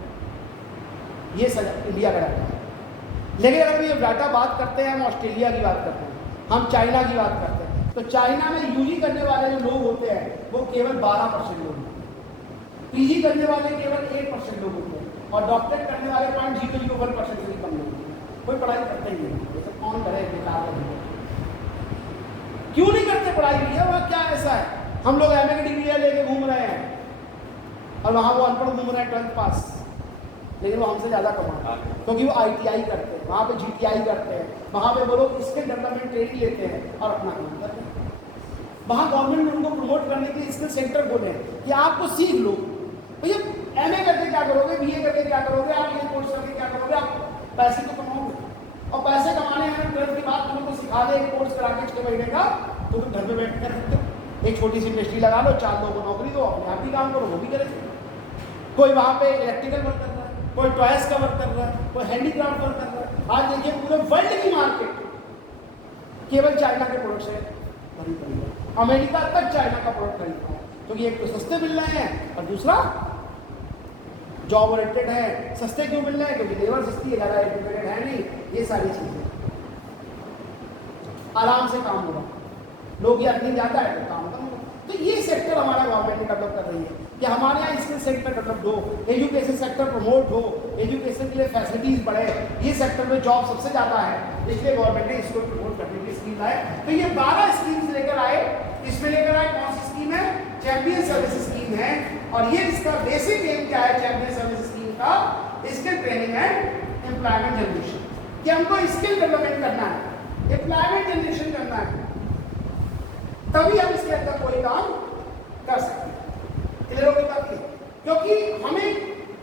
ये सर इंडिया का डाटा है। लेकिन अगर ये डाटा बात करते हैं, हम ऑस्ट्रेलिया की बात करते हैं, हम चाइना की बात करते हैं, तो चाइना में यूजी करने वाले जो लोग होते हैं वो केवल 12% लोग होते हैं, PG करने वाले केवल 1% लोग होते हैं और डॉक्टरेट करने वाले 0.001% से भी कम लोग होते हैं। कोई पढ़ाई करते ही नहीं, ये सब कौन करे, बेकार का। क्यों नहीं करते पढ़ाई भैया, वहाँ क्या ऐसा है, हम लोग MA की डिग्री लेके घूम रहे हैं और वहाँ वो अनपढ़ घूम रहे हैं 12th पास, लेकिन वो हमसे ज़्यादा कमाते हैं क्योंकि वो ITI करते हैं, वहाँ पे GTI करते हैं, वहाँ पे वो लोग स्किल डेवलपमेंट ट्रेनिंग लेते हैं और अपना काम करते हैं। वहाँ गवर्नमेंट ने उनको प्रमोट करने के लिए स्किल सेंटर बोले कि आपको सीख लो भैया, MA करके क्या करोगे, BA करके क्या करोगे, आप ये कोर्स करके क्या करोगे, आप पैसे तो कमाओगे और पैसे कमाने में 12th के बाद तुमको सिखा दे एक कोर्स करा के 6 महीने का, तो तुम घर में बैठ कर सकते हो, एक छोटी सी इंडस्ट्री लगा लो, 4 लोगों को नौकरी दो, अपने आप ही काम करो, वो भी करेंगे। कोई वहाँ पे इलेक्ट्रिकल वर्क कर रहा है, कोई टॉयस का वर्क कर रहा है, कोई हैंडीक्राफ्ट वर्क कर रहा है। आज देखिए पूरे वर्ल्ड की मार्केट केवल चाइना के प्रोडक्ट से भरी पड़ी है, अमेरिका तक चाइना का प्रोडक्ट खरीद रहा है, क्योंकि एक तो सस्ते मिल रहे हैं और दूसरा जॉब ओरिएंटेड है। सस्ते क्यों मिल रहे हैं, क्योंकि लेबर सस्ती है, ज़्यादा एजुकेटेड है नहीं, ये सारी चीज़ें आराम से काम होगा, लोग ये अर्निंग ज़्यादा है तो काम कम होगा। तो ये सेक्टर हमारा गवर्नमेंट डेवलप कर रही है कि हमारे यहाँ स्किल सेक्टर डेवलप हो, एजुकेशन सेक्टर प्रमोट हो, एजुकेशन के लिए फैसिलिटीज़ बढ़े, ये सेक्टर में जॉब सबसे ज़्यादा है, इसलिए गवर्नमेंट ने इसको प्रमोट करने की स्कीम लाए। तो ये 12 स्कीम्स लेकर आए, इसमें लेकर आए कौन सी स्कीम है, चैंपियन सर्विस स्कीम है। और ये इसका बेसिक एम क्या है चैंपियन सर्विस स्कीम का, skill training and employment generation, कि हमको स्किल डेवलपमेंट करना है, एम्प्लॉयमेंट जनरेशन करना है, तभी हम इसके अंदर कोई काम कर सकते हैं। क्लियर हो गई बात? क्योंकि हमें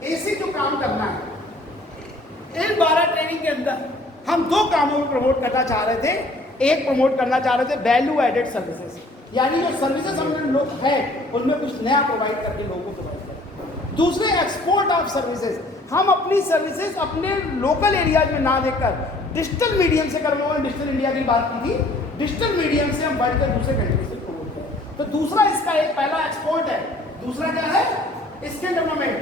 ऐसे जो काम करना है, इन 12 ट्रेनिंग के अंदर हम 2 कामों को प्रमोट करना चाह रहे थे। एक प्रमोट करना चाह रहे थे वैल्यू एडेड सर्विसेज, यानी जो सर्विसेज हमने लोग है उनमें कुछ नया प्रोवाइड करके लोगों को प्रोवाइड करें। दूसरे एक्सपोर्ट ऑफ सर्विसेज, हम अपनी सर्विसेज अपने लोकल एरियाज में ना देखकर डिजिटल मीडियम से कर, डिजिटल इंडिया की बात की थी, डिजिटल मीडियम से हम बढ़ कर दूसरे कंट्री से प्रमोट करें। तो दूसरा इसका एक पहला एक्सपोर्ट है, दूसरा क्या है स्किल डेवलपमेंट,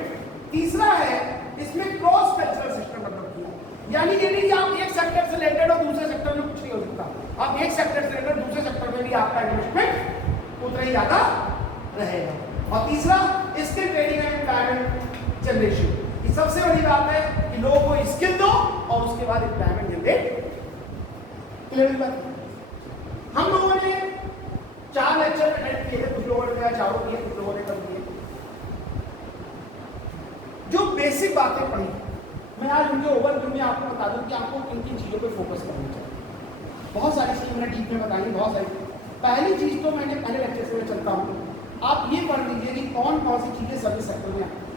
तीसरा है इसमें क्रॉस कल्चरल सिस्टम डेवलप किया, यानी ये नहीं कि आप एक सेक्टर से रिलेटेड और दूसरे सेक्टर में कुछ नहीं हो सकता, आप एक सेक्टर से रिलेटेड दूसरे सेक्टर में भी आपका इन्वेस्टमेंट उतना ही ज्यादा रहेगा। और तीसरा skill training and employment generation, ये सबसे बड़ी बात है कि लोगों को स्किल दो और उसके बाद एम्प्लॉयमेंट जनरेट। क्लियर बात? हम लोगों ने 4 लेक्चर अटेंड किए थे, कुछ लोगों ने चारों किए, कुछ लोगों ने कम किए। जो बेसिक बातें पढ़ी, मैं आज उनके ओवरव्यू में आपको बता दूं कि आपको किन किन चीज़ों पे फोकस करना चाहिए। बहुत सारी चीज़ें मैंने डीप में बताई, बहुत सारी। पहली चीज़ तो मैंने पहले लेक्चर से मैं चलता हूँ, आप ये पढ़ लीजिए कि कौन कौन सी चीज़ें सर्विस सेक्टर में आती हैं।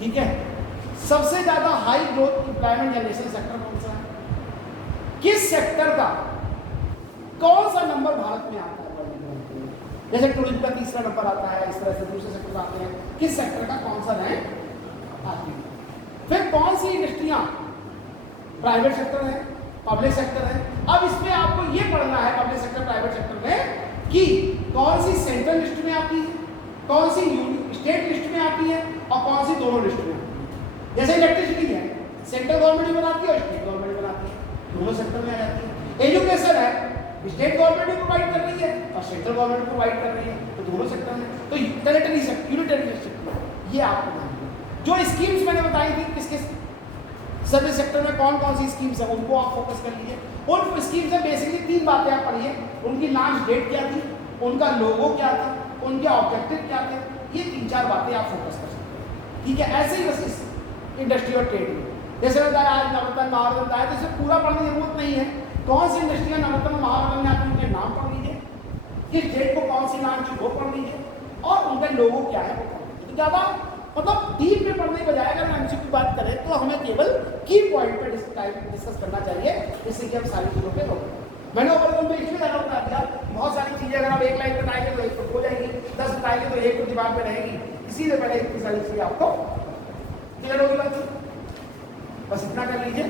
ठीक है, सबसे ज़्यादा high growth employment generation sector कौन सा है, किस सेक्टर का कौन सा नंबर भारत में आता है? जैसे टूरिज्म का तीसरा नंबर आता है, इस तरह से दूसरे सेक्टर आते हैं, किस सेक्टर का कौन सा रैंक आती है। फिर कौन सी इंडस्ट्रियां प्राइवेट सेक्टर है, पब्लिक सेक्टर है। अब इसमें आपको ये पढ़ना है पब्लिक सेक्टर प्राइवेट सेक्टर में कि कौन सी सेंट्रल लिस्ट में आती है, कौन सी स्टेट लिस्ट में आती है और कौन सी दोनों लिस्ट में आती है। जैसे इलेक्ट्रिसिटी है, सेंट्रल गवर्नमेंट भी बनाती है और स्टेट गवर्नमेंट भी बनाती है, दोनों सेक्टर में आ जाती है। एजुकेशन है, स्टेट गवर्नमेंट भी प्रोवाइड कर रही है और सेंट्रल गवर्नमेंट प्रोवाइड कर रही है, तो दोनों सेक्टर में। तो टेरिटरी सेक्टर, यूनिटरी सेक्टर, ये आपको ध्यान देना। जो स्कीम्स मैंने बताई थी किस किस सर्विस सेक्टर में कौन कौन सी स्कीम्स है, उनको आप फोकस कर लीजिए। उन स्कीम्स में बेसिकली 3 बातें आप पढ़िए, उनकी लॉन्च डेट क्या थी, उनका लोगो क्या था, उनके ऑब्जेक्टिव क्या थे, ये 3-4 बातें आप फोकस कर सकते हैं। ठीक है, ऐसे ही बस इस इंडस्ट्री और ट्रेड में जैसे बताया आज नवरत्न महारत्न बताया, तो इसे पूरा पढ़ने की जरूरत नहीं है। कौन सी इंडस्ट्री नवरत्न महारत्न में आती है उनके नाम पढ़ लीजिए, किस डेट को कौन सी लॉन्च हुई वो पढ़ लीजिए, और उनका लोगो क्या है वो पढ़ लीजिए। तो ज़्यादा मतलब डीप में पढ़ने के बजाय अगर हम एमसीक्यू की बात करें तो हमें केवल की पॉइंट पर डिस्कस करना चाहिए, जिससे कि हम सारी चीज़ों पे रोक। मैंने ओवरव्यू में इसलिए ज़्यादा बता दिया, बहुत सारी चीज़ें अगर आप एक लाइन बताएंगे तो एक तो हो जाएगी, 10 बताएंगे तो एक तो दिमाग में रहेगी, इसीलिए मैंने इतनी सारी चीज़ें आपको क्लियर होगी बात। बस इतना कर लीजिए।